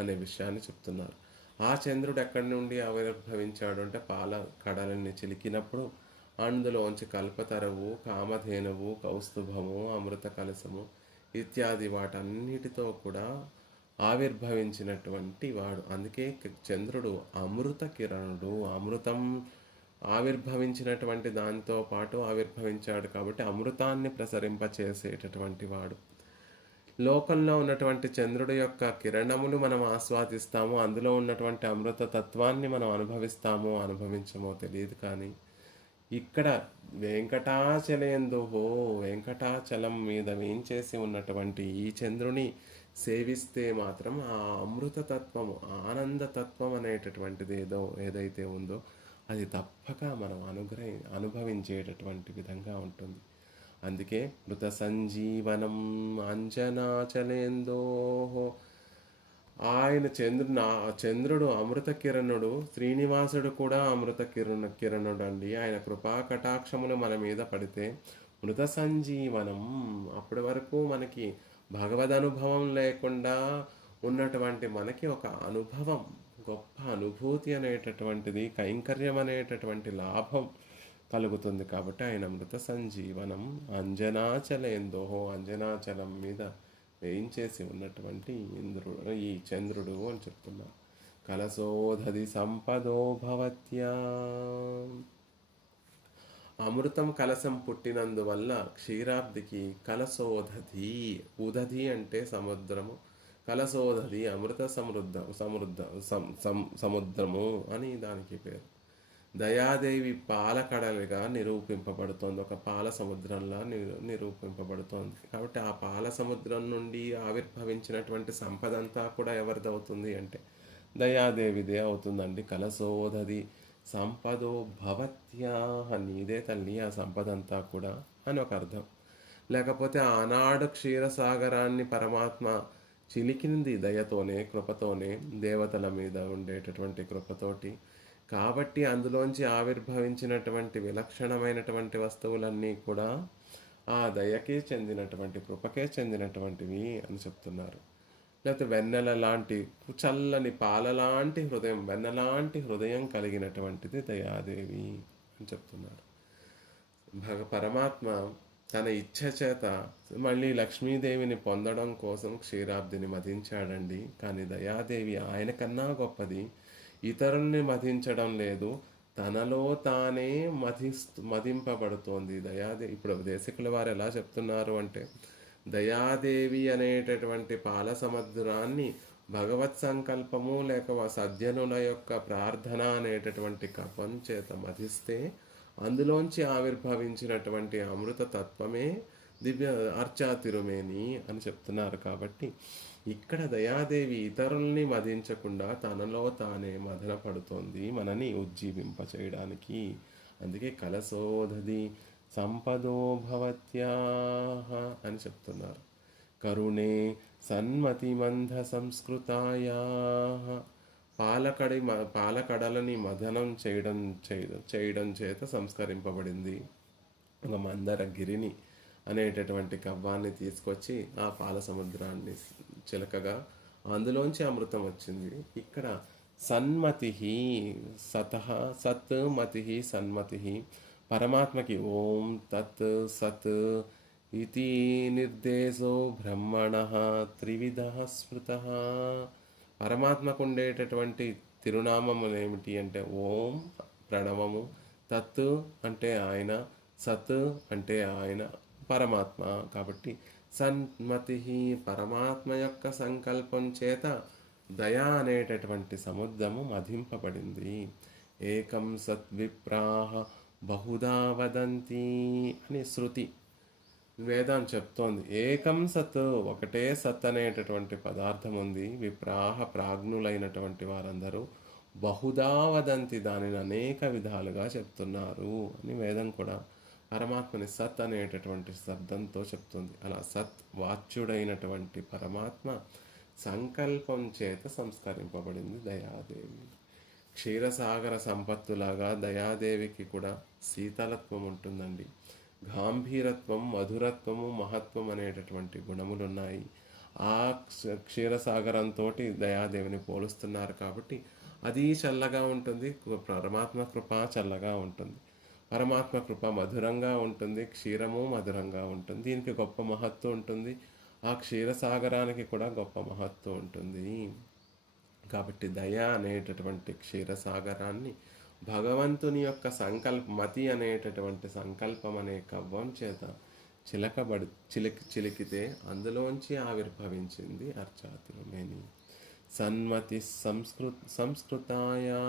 అనే విషయాన్ని చెప్తున్నారు. ఆ చంద్రుడు ఎక్కడి నుండి ఆవిర్భవించాడు అంటే పాల కడలని చిలికినప్పుడు అందులోంచి కల్పతరువు, కామధేనువు, కౌస్తుభము, అమృత కలశము ఇత్యాది వాటన్నిటితో కూడా ఆవిర్భవించినటువంటి వాడు. అందుకే చంద్రుడు అమృత కిరణుడు. అమృతం ఆవిర్భవించినటువంటి దాంతో పాటు ఆవిర్భవించాడు కాబట్టి అమృతాన్ని ప్రసరింపచేసేటటువంటి వాడు. లోకంలో ఉన్నటువంటి చంద్రుడి యొక్క కిరణములు మనం ఆస్వాదిస్తాము, అందులో ఉన్నటువంటి అమృత తత్వాన్ని మనం అనుభవిస్తామో అనుభవించమో తెలియదు. కానీ ఇక్కడ వెంకటాచలేందుహో వెంకటాచలం మీద వేంచేసి ఉన్నటువంటి ఈ చంద్రుని సేవిస్తే మాత్రం ఆ అమృతతత్వము, ఆనందతత్వం అనేటటువంటిది ఏదైతే ఉందో అది తప్పక మనం అనుభవించేటటువంటి విధంగా ఉంటుంది. అందుకే మృత సంజీవనం అంజనాచలేందో. ఆయన చంద్రుడు అమృత కిరణుడు, శ్రీనివాసుడు కూడా అమృత కిరణుడు అండి. ఆయన కృపా కటాక్షములు మన మీద పడితే మృత సంజీవనం, అప్పటి వరకు మనకి భగవద్ అనుభవం లేకుండా ఉన్నటువంటి మనకి ఒక అనుభవం, గొప్ప అనుభూతి అనేటటువంటిది, కైంకర్యం అనేటటువంటి లాభం కలుగుతుంది. కాబట్టి ఆయన మృత సంజీవనం అంజనాచలేందోహో, అంజనాచలం మీద వేయించేసి ఉన్నటువంటి ఈ చంద్రుడు అని చెప్తున్నా. కలశోధది సంపదో భవత్యా. అమృతం కలశం పుట్టినందువల్ల క్షీరాబ్దికి కలశోధది, ఉదధి అంటే సముద్రము, కలశోధది అమృత సముద్రము అని దానికి పేరు. దయాదేవి పాలకడలిగా నిరూపింపబడుతోంది, ఒక పాల సముద్రంలా నిరూపింపబడుతోంది. కాబట్టి ఆ పాల సముద్రం నుండి ఆవిర్భవించినటువంటి సంపద అంతా కూడా ఎవరిదవుతుంది అంటే దయాదేవిదే అవుతుందండి. కలశోధది సంపదో భవత్యా, నీదే తల్లి ఆ సంపద అంతా కూడా అని ఒక అర్థం. లేకపోతే ఆనాడు క్షీరసాగరాన్ని పరమాత్మ చిలికింది దయతోనే, కృపతోనే, దేవతల మీద ఉండేటటువంటి కృపతోటి. కాబట్టి అందులోంచి ఆవిర్భవించినటువంటి విలక్షణమైనటువంటి వస్తువులన్నీ కూడా ఆ దయకే చెందినటువంటి, కృపకే చెందినటువంటివి అని చెప్తున్నారు. లేకపోతే వెన్నెల లాంటి, చల్లని పాలలాంటి హృదయం, వెన్నలాంటి హృదయం కలిగినటువంటిది దయాదేవి అని చెప్తున్నారు. పరమాత్మ తన ఇచ్ఛ చేత మళ్ళీ లక్ష్మీదేవిని పొందడం కోసం క్షీరాబ్దిని మదించాడండి. కానీ దయాదేవి ఆయన కన్నా గొప్పది. ఇతరుల్ని మదించడం లేదు, తనలో తానే మదింపబడుతోంది దయాదేవి. ఇప్పుడు దేశికుల వారు ఎలా చెప్తున్నారు అంటే, దయాదేవి అనేటటువంటి పాల సముద్రాన్ని భగవత్ సంకల్పము లేక సజ్జనుల యొక్క ప్రార్థన అనేటటువంటి కపం చేత మధిస్తే అందులోంచి ఆవిర్భవించినటువంటి అమృత తత్వమే దివ్య అర్చా తిరుమేని అని చెప్తున్నారు. కాబట్టి ఇక్కడ దయాదేవి ఇతరుల్ని మదించకుండా తనలో తానే మదన పడుతోంది మనని ఉజ్జీవింప చేయడానికి. అందుకే కలశోధది సంపదో భవత్యాహ అని చెప్తున్నారు. కరుణే సన్మతి మంద సంస్కృతాయా. పాలకడలని మదనం చేయడం చేత సంస్కరింపబడింది. ఒక మందర గిరిని అనేటటువంటి కవ్వాన్ని తీసుకొచ్చి ఆ పాల సముద్రాన్ని చిలకగా అందులోంచి అమృతం వచ్చింది. ఇక్కడ సన్మతి, సత్ మతి సన్మతి, పరమాత్మకి ఓం తత్ సత్ ఇతి నిర్దేశో బ్రహ్మణ త్రివిధ స్మృత. పరమాత్మకు ఉండేటటువంటి తిరునామములు ఏమిటి అంటే ఓం ప్రణవము, తత్ అంటే ఆయన, సత్ అంటే ఆయన పరమాత్మ. కాబట్టి సన్మతి, పరమాత్మ యొక్క సంకల్పం చేత దయా అనేటటువంటి సముద్రము మధింపబడింది. ఏకం సద్విప్రాహ బహుదా వదంతి అని శృతి. వేదం చెప్తోంది. ఏకం సత్, ఒకటే సత్ అనేటటువంటి పదార్థం ఉంది. విప్రాహ ప్రాజ్ఞులైనటువంటి వారందరూ బహుదా వదంతి, దానిని అనేక విధాలుగా చెప్తున్నారు అని వేదం కూడా పరమాత్మని సత్ అనేటటువంటి శబ్దంతో చెప్తుంది. అలా సత్ వాచ్యుడైనటువంటి పరమాత్మ సంకల్పం చేత సంస్కరింపబడింది దయాదేవి. క్షీరసాగర సంపత్తులాగా దయాదేవికి కూడా శీతలత్వం ఉంటుందండి. గాంభీరత్వం, మధురత్వము, మహత్వం అనేటటువంటి గుణములు ఉన్నాయి. ఆ క్షీరసాగరంతో దయాదేవిని పోలుస్తున్నారు కాబట్టి అది చల్లగా ఉంటుంది. పరమాత్మ కృప చల్లగా ఉంటుంది. పరమాత్మ కృప మధురంగా ఉంటుంది. క్షీరము మధురంగా ఉంటుంది. దీనికి గొప్ప మహత్వం ఉంటుంది. ఆ క్షీరసాగరానికి కూడా గొప్ప మహత్వం ఉంటుంది. కాబట్టి దయ అనేటటువంటి క్షీరసాగరాన్ని భగవంతుని యొక్క మతి అనేటటువంటి సంకల్పం అనే కవ్వం చేత చిలికితే అందులోంచి ఆవిర్భవించింది అర్చాతురమేని. సన్మతి సంస్కృతాయా.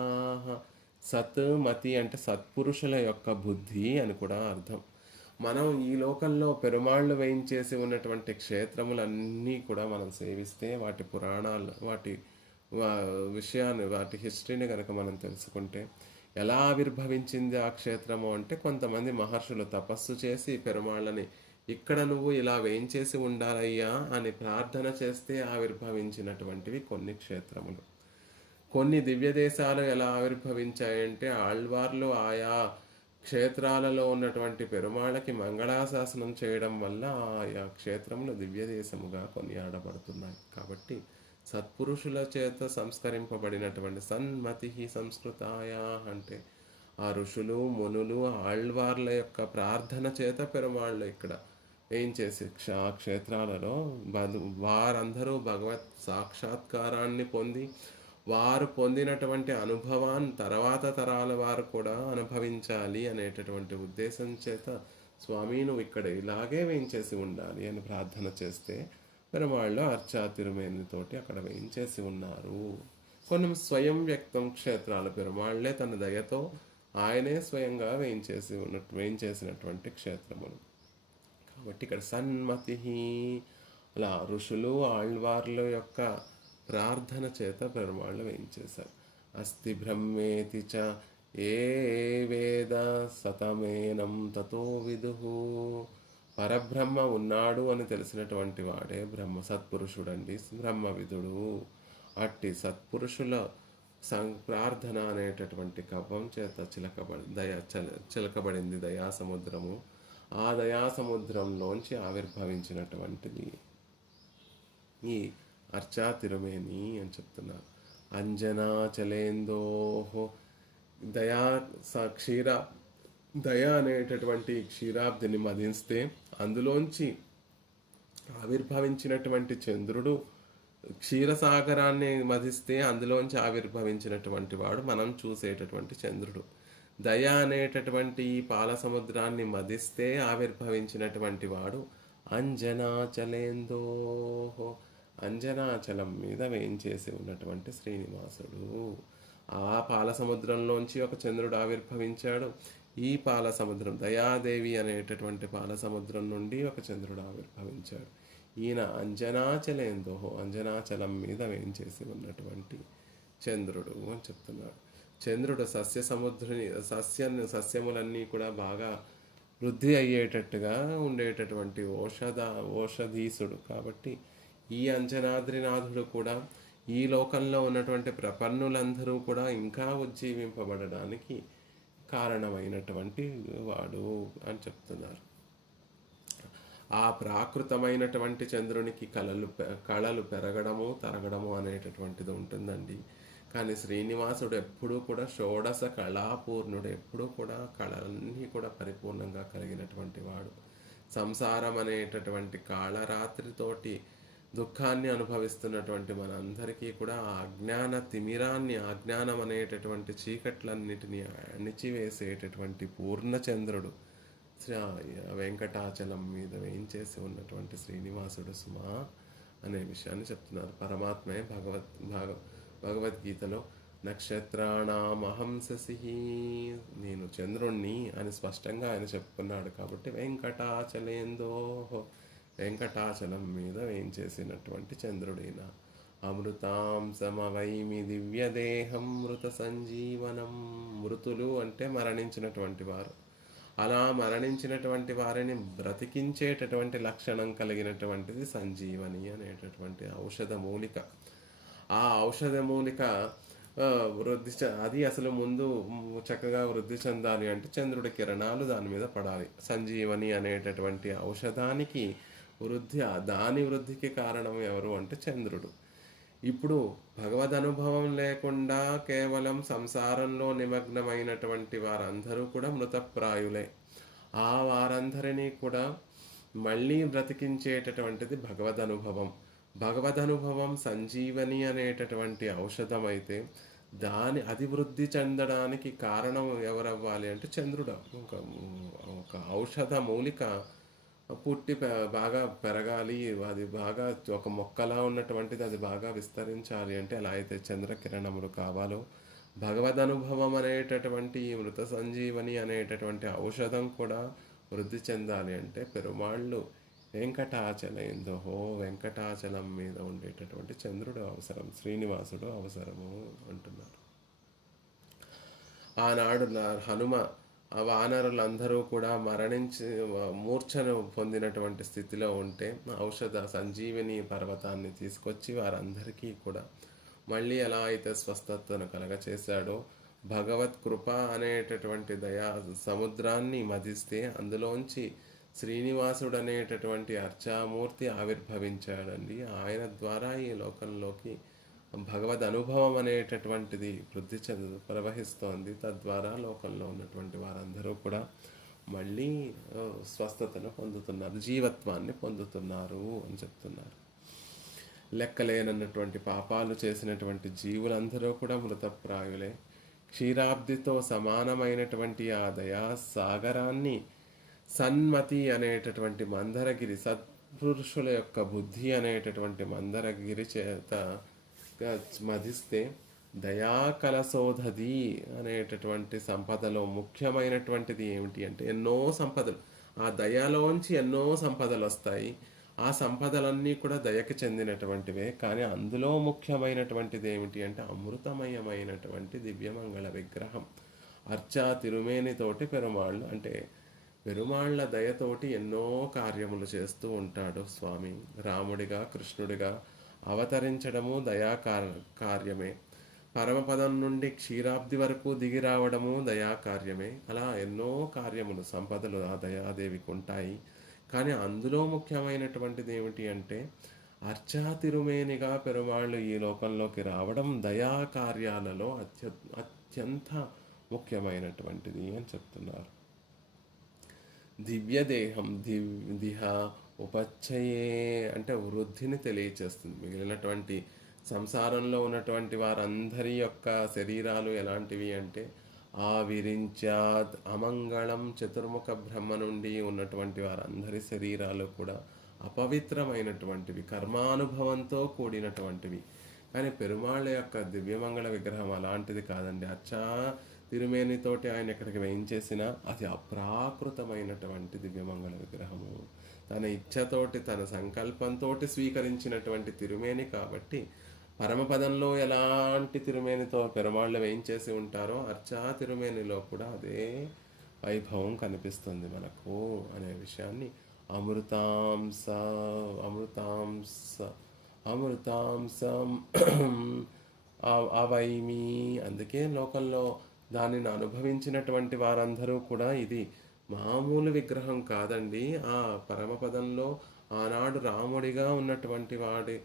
సత్ మతి అంటే సత్పురుషుల యొక్క బుద్ధి అని కూడా అర్థం. మనం ఈ లోకంలో పెరుమాళ్ళు వేయించేసి ఉన్నటువంటి క్షేత్రములన్నీ కూడా మనం సేవిస్తే వాటి పురాణాలు, వాటి విషయాన్ని, వాటి హిస్టరీని కనుక మనం తెలుసుకుంటే ఎలా ఆవిర్భవించింది ఆ క్షేత్రము అంటే, కొంతమంది మహర్షులు తపస్సు చేసి పెరుమాళ్ళని ఇక్కడ నువ్వు ఇలా వేయించేసి ఉండాలయ్యా అని ప్రార్థన చేస్తే ఆవిర్భవించినటువంటివి కొన్ని క్షేత్రములు. కొన్ని దివ్య దేశాలు ఎలా ఆవిర్భవించాయంటే, ఆళ్వార్లు ఆయా క్షేత్రాలలో ఉన్నటువంటి పెరుమాళ్ళకి మంగళాశాసనం చేయడం వల్ల ఆయా క్షేత్రములు దివ్య దేశముగా కొనియాడబడుతున్నాయి. కాబట్టి సత్పురుషుల చేత సంస్కరింపబడినటువంటి సన్మతి సంస్కృతాయా అంటే ఆ ఋషులు, మునులు, ఆళ్వార్ల యొక్క ప్రార్థన చేత పెరుమాళ్ళు ఇక్కడ ఏం చేసి ఆ క్షేత్రాలలో వారందరూ భగవత్ సాక్షాత్కారాన్ని పొంది వారు పొందినటువంటి అనుభవాన్ని తర్వాత తరాల వారు కూడా అనుభవించాలి అనేటటువంటి ఉద్దేశం చేత స్వామి నువ్వు ఇక్కడ ఇలాగే వేయించేసి ఉండాలి అని ప్రార్థన చేస్తే పెరుమాళ్ళు అర్చాతిరుమేనితోటి అక్కడ వేయించేసి ఉన్నారు. కొన్ని స్వయం వ్యక్తం క్షేత్రాలు పెరుమాళ్లే తన దయతో ఆయనే స్వయంగా వేయించేసినటువంటి క్షేత్రములు. కాబట్టి ఇక్కడ సన్మతి, అలా ఋషులు ఆళ్వార్ల యొక్క ప్రార్థన చేత పెరుమాళ్ళు వేయించేశారు. అస్తి బ్రహ్మేతి చ ఏ వేద సతమేనం తతో విదుహు. పరబ్రహ్మ ఉన్నాడు అని తెలిసినటువంటి వాడే బ్రహ్మ సత్పురుషుడండి, బ్రహ్మవిదుడు. అట్టి సత్పురుషుల ప్రార్థన అనేటటువంటి కవ్వం చేత చిలకబడింది దయాసముద్రము. ఆ దయాసముద్రంలోంచి ఆవిర్భవించినటువంటిది ఈ అర్చాతిరుమేని అని చెప్తున్నారు. అంజనాచలేందోహో దయా దయ అనేటటువంటి క్షీరాబ్దిని మదిస్తే అందులోంచి ఆవిర్భవించినటువంటి చంద్రుడు, క్షీరసాగరాన్ని మదిస్తే అందులోంచి ఆవిర్భవించినటువంటి వాడు మనం చూసేటటువంటి చంద్రుడు. దయ అనేటటువంటి ఈ పాల సముద్రాన్ని మదిస్తే ఆవిర్భవించినటువంటి వాడు అంజనాచలేందోహో, అంజనాచలం మీద వేయించేసి ఉన్నటువంటి శ్రీనివాసుడు. ఆ పాల సముద్రంలోంచి ఒక చంద్రుడు ఆవిర్భవించాడు. ఈ పాల సముద్రం దయాదేవి అనేటటువంటి పాల సముద్రం నుండి ఒక చంద్రుడు ఆవిర్భవించాడు. ఈయన అంజనాచలేందోహో, అంజనాచలం మీద వేయించేసి ఉన్నటువంటి చంద్రుడు అని చెప్తున్నాడు. చంద్రుడు సస్యములన్నీ కూడా బాగా వృద్ధి అయ్యేటట్టుగా ఉండేటటువంటి ఓషధీసుడు. కాబట్టి ఈ అంజనాద్రినాథుడు కూడా ఈ లోకంలో ఉన్నటువంటి ప్రపన్నులందరూ కూడా ఇంకా ఉజ్జీవింపబడడానికి కారణమైనటువంటి వాడు అని చెప్తున్నారు. ఆ ప్రాకృతమైనటువంటి చంద్రునికి కళలు పెరగడము తరగడము అనేటటువంటిది ఉంటుందండి. కానీ శ్రీనివాసుడు ఎప్పుడూ కూడా షోడశ కళాపూర్ణుడు, ఎప్పుడూ కూడా కళలన్నీ కూడా పరిపూర్ణంగా కలిగినటువంటి వాడు. సంసారం అనేటటువంటి కాళరాత్రితోటి దుఃఖాన్ని అనుభవిస్తున్నటువంటి మనందరికీ కూడా ఆ అజ్ఞాన తిమిరాన్ని, అజ్ఞానం అనేటటువంటి చీకట్లన్నిటినీ అణిచివేసేటటువంటి పూర్ణచంద్రుడు వెంకటాచలం మీద వేయించేసి ఉన్నటువంటి శ్రీనివాసుడు సుమా అనే విషయాన్ని చెప్తున్నారు. పరమాత్మే భగవద్గీతలో నక్షత్రాణమహం శశి, నేను చంద్రుణ్ణి అని స్పష్టంగా ఆయన చెప్పుకున్నాడు. కాబట్టి వెంకటాచలేందో, వెంకటాచలం మీద వేయించేసినటువంటి చంద్రుడైన అమృతాం సమవైమి దివ్యదేహం మృత సంజీవనం. మృతులు అంటే మరణించినటువంటి వారు. అలా మరణించినటువంటి వారిని బ్రతికించేటటువంటి లక్షణం కలిగినటువంటిది సంజీవని అనేటటువంటి ఔషధ మూలిక. ఆ ఔషధ మూలిక అది అసలు ముందు చక్కగా వృద్ధి చెందాలి అంటే చంద్రుడి కిరణాలు దాని మీద పడాలి. సంజీవని అనేటటువంటి ఔషధానికి దాని వృద్ధికి కారణం ఎవరు అంటే చంద్రుడు. ఇప్పుడు భగవద్ అనుభవం లేకుండా కేవలం సంసారంలో నిమగ్నమైనటువంటి వారందరూ కూడా మృతప్రాయులే. ఆ వారందరినీ కూడా మళ్ళీ బ్రతికించేటటువంటిది భగవద్ అనుభవం. భగవద్ అనుభవం సంజీవని అనేటటువంటి ఔషధం అయితే అది వృద్ధి చెందడానికి కారణం ఎవరవ్వాలి అంటే చంద్రుడు. ఒక ఔషధ మూలిక పుట్టి బాగా పెరగాలి, అది బాగా ఒక మొక్కలా ఉన్నటువంటిది అది బాగా విస్తరించాలి అంటే ఎలా అయితే చంద్రకిరణములు కావాలో, భగవద్ అనుభవం అనేటటువంటి మృత సంజీవని అనేటటువంటి ఔషధం కూడా వృద్ధి చెందాలి అంటే పెరుమాళ్ళు వెంకటాచలైందో, వెంకటాచలం మీద ఉండేటటువంటి చంద్రుడు అవసరం, శ్రీనివాసుడు అవసరము అంటున్నారు. ఆనాడు హనుమ ఆ వానరులందరూ కూడా మరణించి మూర్ఛను పొందినటువంటి స్థితిలో ఉంటే ఔషధ సంజీవిని పర్వతాన్ని తీసుకొచ్చి వారందరికీ కూడా మళ్ళీ ఎలా అయితే స్వస్థతను కలగచేశాడో, భగవత్ కృప అనేటటువంటి దయా సముద్రాన్ని మదిస్తే అందులోంచి శ్రీనివాసుడు అనేటటువంటి అర్చామూర్తి ఆవిర్భవించాడండి. ఆయన ద్వారా ఈ లోకంలోకి భగవద్ అనుభవం అనేటటువంటిది వృద్ధి ప్రవహిస్తోంది. తద్వారా లోకంలో ఉన్నటువంటి వారందరూ కూడా మళ్ళీ స్వస్థతను పొందుతున్నారు, జీవత్వాన్ని పొందుతున్నారు అని చెప్తున్నారు. లెక్కలేనన్నటువంటి పాపాలు చేసినటువంటి జీవులందరూ కూడా మృతప్రాయులే. క్షీరాబ్దితో సమానమైనటువంటి ఆ దయా సాగరాన్ని సన్మతి అనేటటువంటి మందరగిరి, సత్పురుషుల యొక్క బుద్ధి అనేటటువంటి మందరగిరి చేత మధిస్తే దయాకలశోధది అనేటటువంటి సంపదలో ముఖ్యమైనటువంటిది ఏమిటి అంటే ఎన్నో సంపదలు, ఆ దయలోంచి ఎన్నో సంపదలు వస్తాయి. ఆ సంపదలన్నీ కూడా దయకి చెందినటువంటివే. కానీ అందులో ముఖ్యమైనటువంటిది ఏమిటి అంటే అమృతమయమైనటువంటి దివ్యమంగళ విగ్రహం. అర్చా తిరుమేనితోటి పెరుమాళ్ళు అంటే పెరుమాళ్ళ దయతోటి ఎన్నో కార్యములు చేస్తూ ఉంటాడు స్వామి. రాముడిగా కృష్ణుడిగా అవతరించడము దయా కార్యమే. పరమపదం నుండి క్షీరాబ్ది వరకు దిగి రావడము దయా కార్యమే. అలా ఎన్నో కార్యములు సంపదలు ఆ దయాదేవికి ఉంటాయి. కానీ అందులో ముఖ్యమైనటువంటిది ఏమిటి అంటే అర్చా తిరుమేనిగా పెరుమాళ్ళు ఈ లోకంలోకి రావడం దయా కార్యాలలో అత్యంత ముఖ్యమైనటువంటిది అని చెప్తున్నారు. దివ్యదేహం దిహ ఉపచ్చయే అంటే వృద్ధిని తెలియచేస్తుంది. మిగిలినటువంటి సంసారంలో ఉన్నటువంటి వారందరి యొక్క శరీరాలు ఎలాంటివి అంటే ఆవిరించాద్ అమంగళం, చతుర్ముఖ బ్రహ్మ నుండి ఉన్నటువంటి వారందరి శరీరాలు కూడా అపవిత్రమైనటువంటివి, కర్మానుభవంతో కూడినటువంటివి. కానీ పెరుమాళ్ళ యొక్క దివ్యమంగళ విగ్రహం అలాంటిది కాదండి. అచ్చా తిరుమేనితోటి ఆయన ఎక్కడికి వేయించేసినా అది అప్రాకృతమైనటువంటి దివ్యమంగళ విగ్రహము. తన ఇచ్ఛతోటి తన సంకల్పంతో స్వీకరించినటువంటి తిరుమేని కాబట్టి పరమపదంలో ఎలాంటి తిరుమేనితో పెరుమాళ్ళు వేయించేసి ఉంటారో అర్చా తిరుమేనిలో కూడా అదే వైభవం కనిపిస్తుంది మనకు అనే విషయాన్ని అమృతాంసం అవైమి. అందుకే లోకంలో దానిని అనుభవించినటువంటి వారందరూ కూడా ఇది మామూలు విగ్రహం కాదండి. ఆ పరమపదంలో ఆనాడు రాముడిగా ఉన్నటువంటి వాడి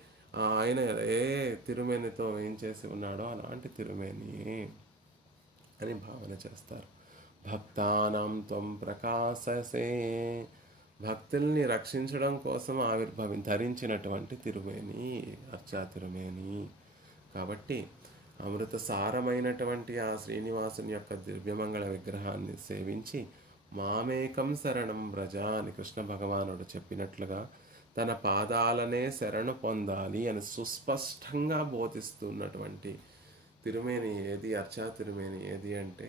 ఆయన ఏ తిరుమేనితో ఏం చేసి ఉన్నాడో అలాంటి తిరుమేని అని భావన చేస్తారు. భక్తానాం త్వం ప్రకాశసే, భక్తుల్ని రక్షించడం కోసం ధరించినటువంటి తిరుమేని అర్చా తిరుమేని. కాబట్టి అమృత సారమైనటువంటి ఆ శ్రీనివాసుని యొక్క దివ్యమంగళ విగ్రహాన్ని సేవించి మామేకం శరణం వ్రజ అని కృష్ణ భగవానుడు చెప్పినట్లుగా తన పాదాలనే శరణు పొందాలి అని సుస్పష్టంగా బోధిస్తున్నటువంటి తిరుమేని ఏది, అర్చా తిరుమేని ఏది అంటే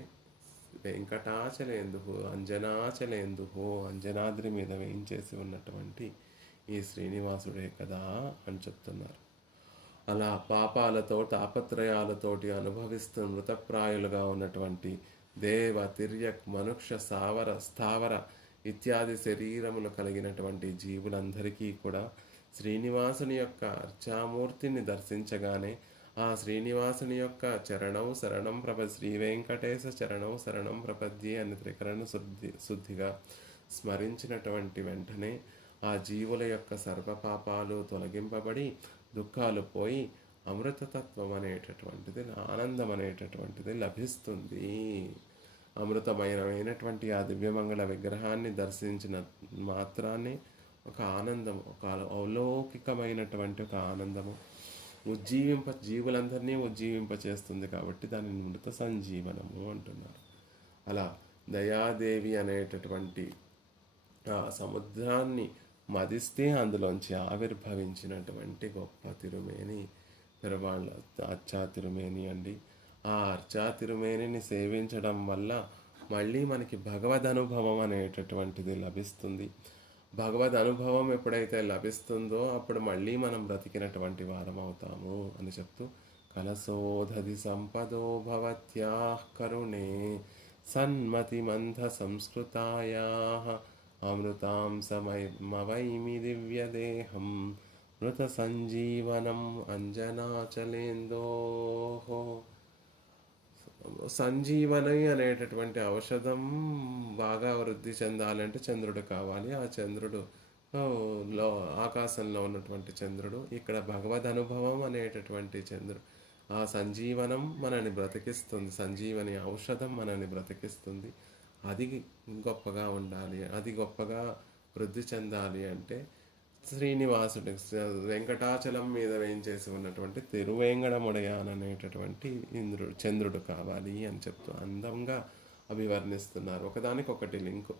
వెంకటాచలేందుహో అంజనాచలేందుహో, అంజనాద్రి మీద వేయించేసి ఉన్నటువంటి ఈ శ్రీనివాసుడే కదా అని చెప్తున్నారు. అలా పాపాలతో తాపత్రయాలతోటి అనుభవిస్తూ మృతప్రాయులుగా ఉన్నటువంటి దేవ, తిర్యక్, మనుష్య, స్థావర ఇత్యాది శరీరములు కలిగినటువంటి జీవులందరికీ కూడా శ్రీనివాసుని యొక్క అర్చామూర్తిని దర్శించగానే ఆ శ్రీనివాసుని యొక్క చరణం శరణం శ్రీ వెంకటేశ చరణం శరణం ప్రపద్యే అని త్రికరణ శుద్ధిగా స్మరించినటువంటి వెంటనే ఆ జీవుల యొక్క సర్వపాపాలు తొలగింపబడి దుఃఖాలు పోయి అమృతతత్వం అనేటటువంటిది, ఆనందం అనేటటువంటిది లభిస్తుంది. అమృతమయమైనటువంటి ఆ దివ్యమంగళ విగ్రహాన్ని దర్శించిన మాత్రాన్ని ఒక ఆనందం, ఒక అలౌకికమైనటువంటి ఒక ఆనందము జీవులందరినీ ఉజ్జీవింప చేస్తుంది. కాబట్టి దానిని మృత సంజీవనము అంటున్నారు. అలా దయాదేవి అనేటటువంటి ఆ సముద్రాన్ని మదిస్తే అందులోంచి ఆవిర్భవించినటువంటి గొప్ప తిరుమేని పెరుమాళ్ళ అర్చా తిరుమేని అండి. ఆ అర్చా తిరుమేనిని సేవించడం వల్ల మళ్ళీ మనకి భగవద్ అనుభవం అనేటటువంటిది లభిస్తుంది. భగవద్ అనుభవం ఎప్పుడైతే లభిస్తుందో అప్పుడు మళ్ళీ మనం బ్రతికినటువంటి వారం అవుతాము అని చెప్తూ, కలశోధది సంపదో భవత్యా కరుణే సన్మతిమంథ సంస్కృతాయా అమృతాం సమయమవైమి దివ్యదేహం మృత సంజీవనం అంజనాచలేందో. సంజీవని అనేటటువంటి ఔషధం బాగా వృద్ధి చెందాలంటే చంద్రుడు కావాలి. ఆ చంద్రుడు లో ఆకాశంలో ఉన్నటువంటి చంద్రుడు, ఇక్కడ భగవద్ అనుభవం అనేటటువంటి చంద్రుడు, ఆ సంజీవనం మనని బ్రతికిస్తుంది. సంజీవని ఔషధం మనని బ్రతికిస్తుంది. అది గొప్పగా ఉండాలి, అది గొప్పగా వృద్ధి చెందాలి అంటే శ్రీనివాసుడు వెంకటాచలం మీద వేయించేసి ఉన్నటువంటి తిరువేంగడముడయాన్ అనేటటువంటి చంద్రుడు కావాలి అని చెప్తూ అందంగా అభివర్ణిస్తున్నారు. ఒకదానికొకటి లింకు.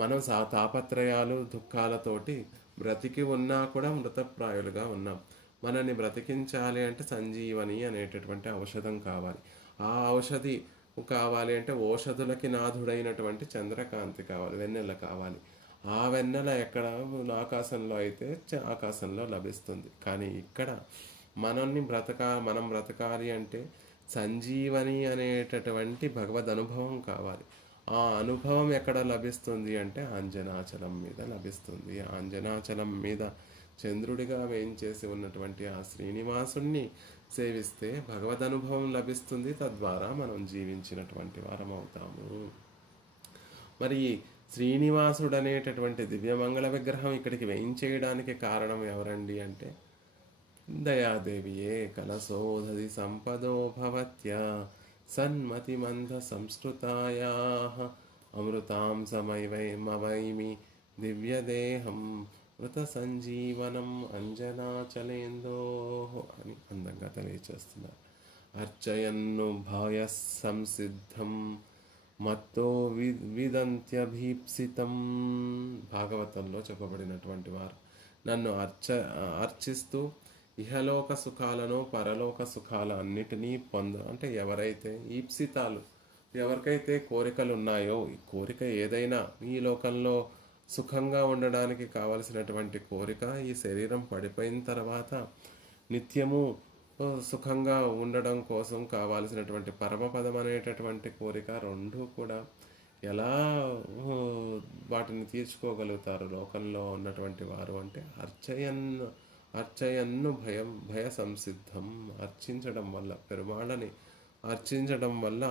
మనం తాపత్రయాలు దుఃఖాలతోటి బ్రతికి ఉన్నా కూడా మృతప్రాయులుగా ఉన్నాం. మనల్ని బ్రతికించాలి అంటే సంజీవని అనేటటువంటి ఔషధం కావాలి. ఆ ఔషధి కావాలి అంటే ఓషధులకి నాథుడైనటువంటి చంద్రకాంతి కావాలి, వెన్నెల కావాలి. ఆ వెన్నెల ఎక్కడ ఆకాశంలో అయితే ఆకాశంలో లభిస్తుంది. కానీ ఇక్కడ మనం బ్రతకాలి అంటే సంజీవని అనేటటువంటి భగవద్ అనుభవం కావాలి. ఆ అనుభవం ఎక్కడ లభిస్తుంది అంటే అంజనాచలం మీద లభిస్తుంది. అంజనాచలం మీద చంద్రుడిగా వేయించేసి ఉన్నటువంటి ఆ శ్రీనివాసుణ్ణి సేవిస్తే భగవద్ అనుభవం లభిస్తుంది. తద్వారా మనం జీవించినటువంటి వారం అవుతాము. మరి శ్రీనివాసుడు అనేటటువంటి దివ్యమంగళ విగ్రహం ఇక్కడికి వేయించేయడానికి కారణం ఎవరండి అంటే దయాదేవియే. కలశోధది సంపదో భవత్యా సన్మతిమంథ సంస్కృతాయా అమృతాం సమయమవైమి దివ్యదేహం మృత సంజీవనం అంజనాచలేందో అని అందంగా తెలియచేస్తున్నారు. అర్చయన్ను భయ సంసిద్ధం మత్తో విదంత్యభీప్సితం. భాగవతంలో చెప్పబడినటువంటి వారు నన్ను అర్చిస్తూ ఇహలోక సుఖాలను పరలోక సుఖాలు అన్నిటినీ అంటే ఎవరైతే ఈప్సితాలు, ఎవరికైతే కోరికలు ఉన్నాయో, ఈ కోరిక ఏదైనా ఈ లోకంలో సుఖంగా ఉండడానికి కావలసినటువంటి కోరిక ఈ శరీరం పడిపోయిన తర్వాత నిత్యము సుఖంగా ఉండడం కోసం కావాల్సినటువంటి పరమపదం అనేటటువంటి కోరిక రెండూ కూడా ఎలా వాటిని తీర్చుకోగలుగుతారు లోకంలో ఉన్నటువంటి వారు అంటే అర్చయన్ను భయ సంసిద్ధం. అర్చించడం వల్ల, పెరుమాళ్ళని అర్చించడం వల్ల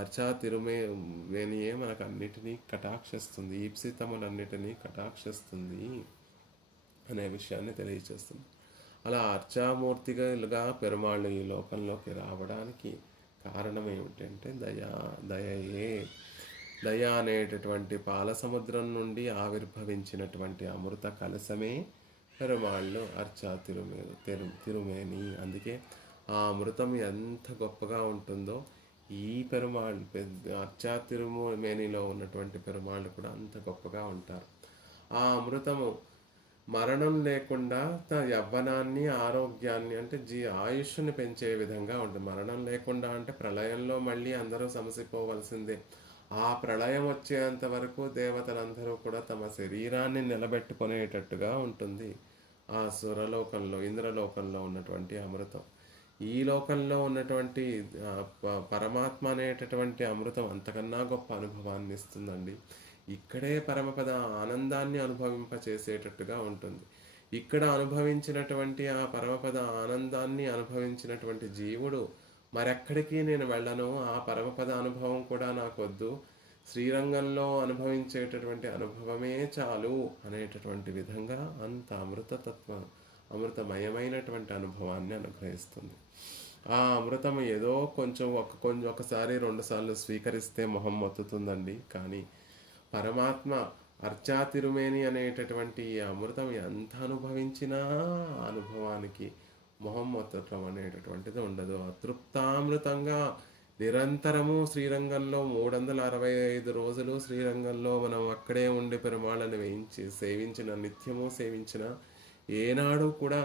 అర్చా తిరుమేనియే మనకు అన్నిటినీ కటాక్షిస్తుంది, ఈప్సితములన్నిటినీ కటాక్షిస్తుంది అనే విషయాన్ని తెలియచేస్తుంది. అలా అర్చామూర్తిగా పెరుమాళ్ళు ఈ లోకంలోకి రావడానికి కారణం ఏమిటంటే దయయే. దయ అనేటటువంటి పాల సముద్రం నుండి ఆవిర్భవించినటువంటి అమృత కలశమే పెరుమాళ్ళు అర్చా తిరుమేని. అందుకే ఆ అమృతం ఎంత గొప్పగా ఉంటుందో ఈ పెరుమాళ్ళు అర్చా తిరుమేనిలో ఉన్నటువంటి పెరుమాళ్ళు కూడా అంత గొప్పగా ఉంటారు. ఆ అమృతము మరణం లేకుండా యవ్వనాన్ని, ఆరోగ్యాన్ని అంటే ఆయుష్ని పెంచే విధంగా ఉంటుంది. మరణం లేకుండా అంటే ప్రళయంలో మళ్ళీ అందరూ సమసిపోవలసిందే. ఆ ప్రళయం వచ్చేంత వరకు దేవతలందరూ కూడా తమ శరీరాన్ని నిలబెట్టుకునేటట్టుగా ఉంటుంది. ఆ సురలోకంలో, ఇంద్రలోకంలో ఉన్నటువంటి అమృతం. ఈ లోకంలో ఉన్నటువంటి పరమాత్మ అనేటటువంటి అమృతం అంతకన్నా గొప్ప అనుభవాన్ని ఇస్తుందండి. ఇక్కడే పరమపద ఆనందాన్ని అనుభవింపచేసేటట్టుగా ఉంటుంది. ఇక్కడ అనుభవించినటువంటి ఆ పరమపద ఆనందాన్ని అనుభవించినటువంటి జీవుడు మరెక్కడికి నేను వెళ్ళను, ఆ పరమపద అనుభవం కూడా నాకు వద్దు, శ్రీరంగంలో అనుభవించేటటువంటి అనుభవమే చాలు అనేటటువంటి విధంగా అంత అమృతమయమైనటువంటి అనుభవాన్ని అనుగ్రహిస్తుంది. ఆ అమృతం ఏదో ఒకసారి 2 సార్లు స్వీకరిస్తే మొహం మొత్తుతుందండి. కానీ పరమాత్మ అర్చాతిరుమేని అనేటటువంటి ఈ అమృతం ఎంత అనుభవించినా అనుభవానికి మొహం మొత్తటం అనేటటువంటిది ఉండదు. అతృప్తామృతంగా నిరంతరము శ్రీరంగంలో 365 రోజులు శ్రీరంగంలో మనం అక్కడే ఉండి పెరుమాళ్ళని సేవించిన, నిత్యము సేవించిన, ఏనాడు కూడా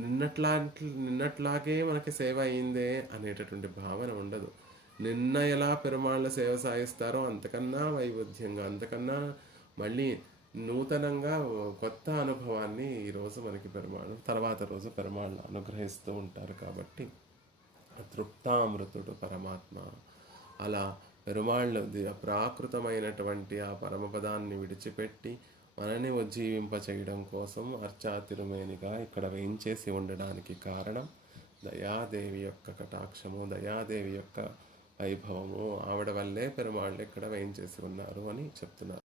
నిన్నట్లాగే మనకి సేవ అయిందే అనేటటువంటి భావన ఉండదు. నిన్న ఎలా పెరుమాళ్ళ సేవ సాగిస్తారో అంతకన్నా వైవిధ్యంగా, అంతకన్నా మళ్ళీ నూతనంగా కొత్త అనుభవాన్ని ఈరోజు మనకి తర్వాత రోజు పెరుమాళ్ళు అనుగ్రహిస్తూ ఉంటారు. కాబట్టి తృప్తామృతుడు పరమాత్మ. అలా పెరుమాళ్ళు ప్రాకృతమైనటువంటి ఆ పరమపదాన్ని విడిచిపెట్టి మనని ఉజ్జీవింప చేయడం కోసం అర్చాతిరుమేనిగా ఇక్కడ వేయించేసి ఉండడానికి కారణం దయాదేవి యొక్క కటాక్షము, దయాదేవి యొక్క వైభవము. ఆవిడ వల్లే పెరుమాళ్ళు ఇక్కడ వేయించేసి ఉన్నారు అని చెప్తున్నారు.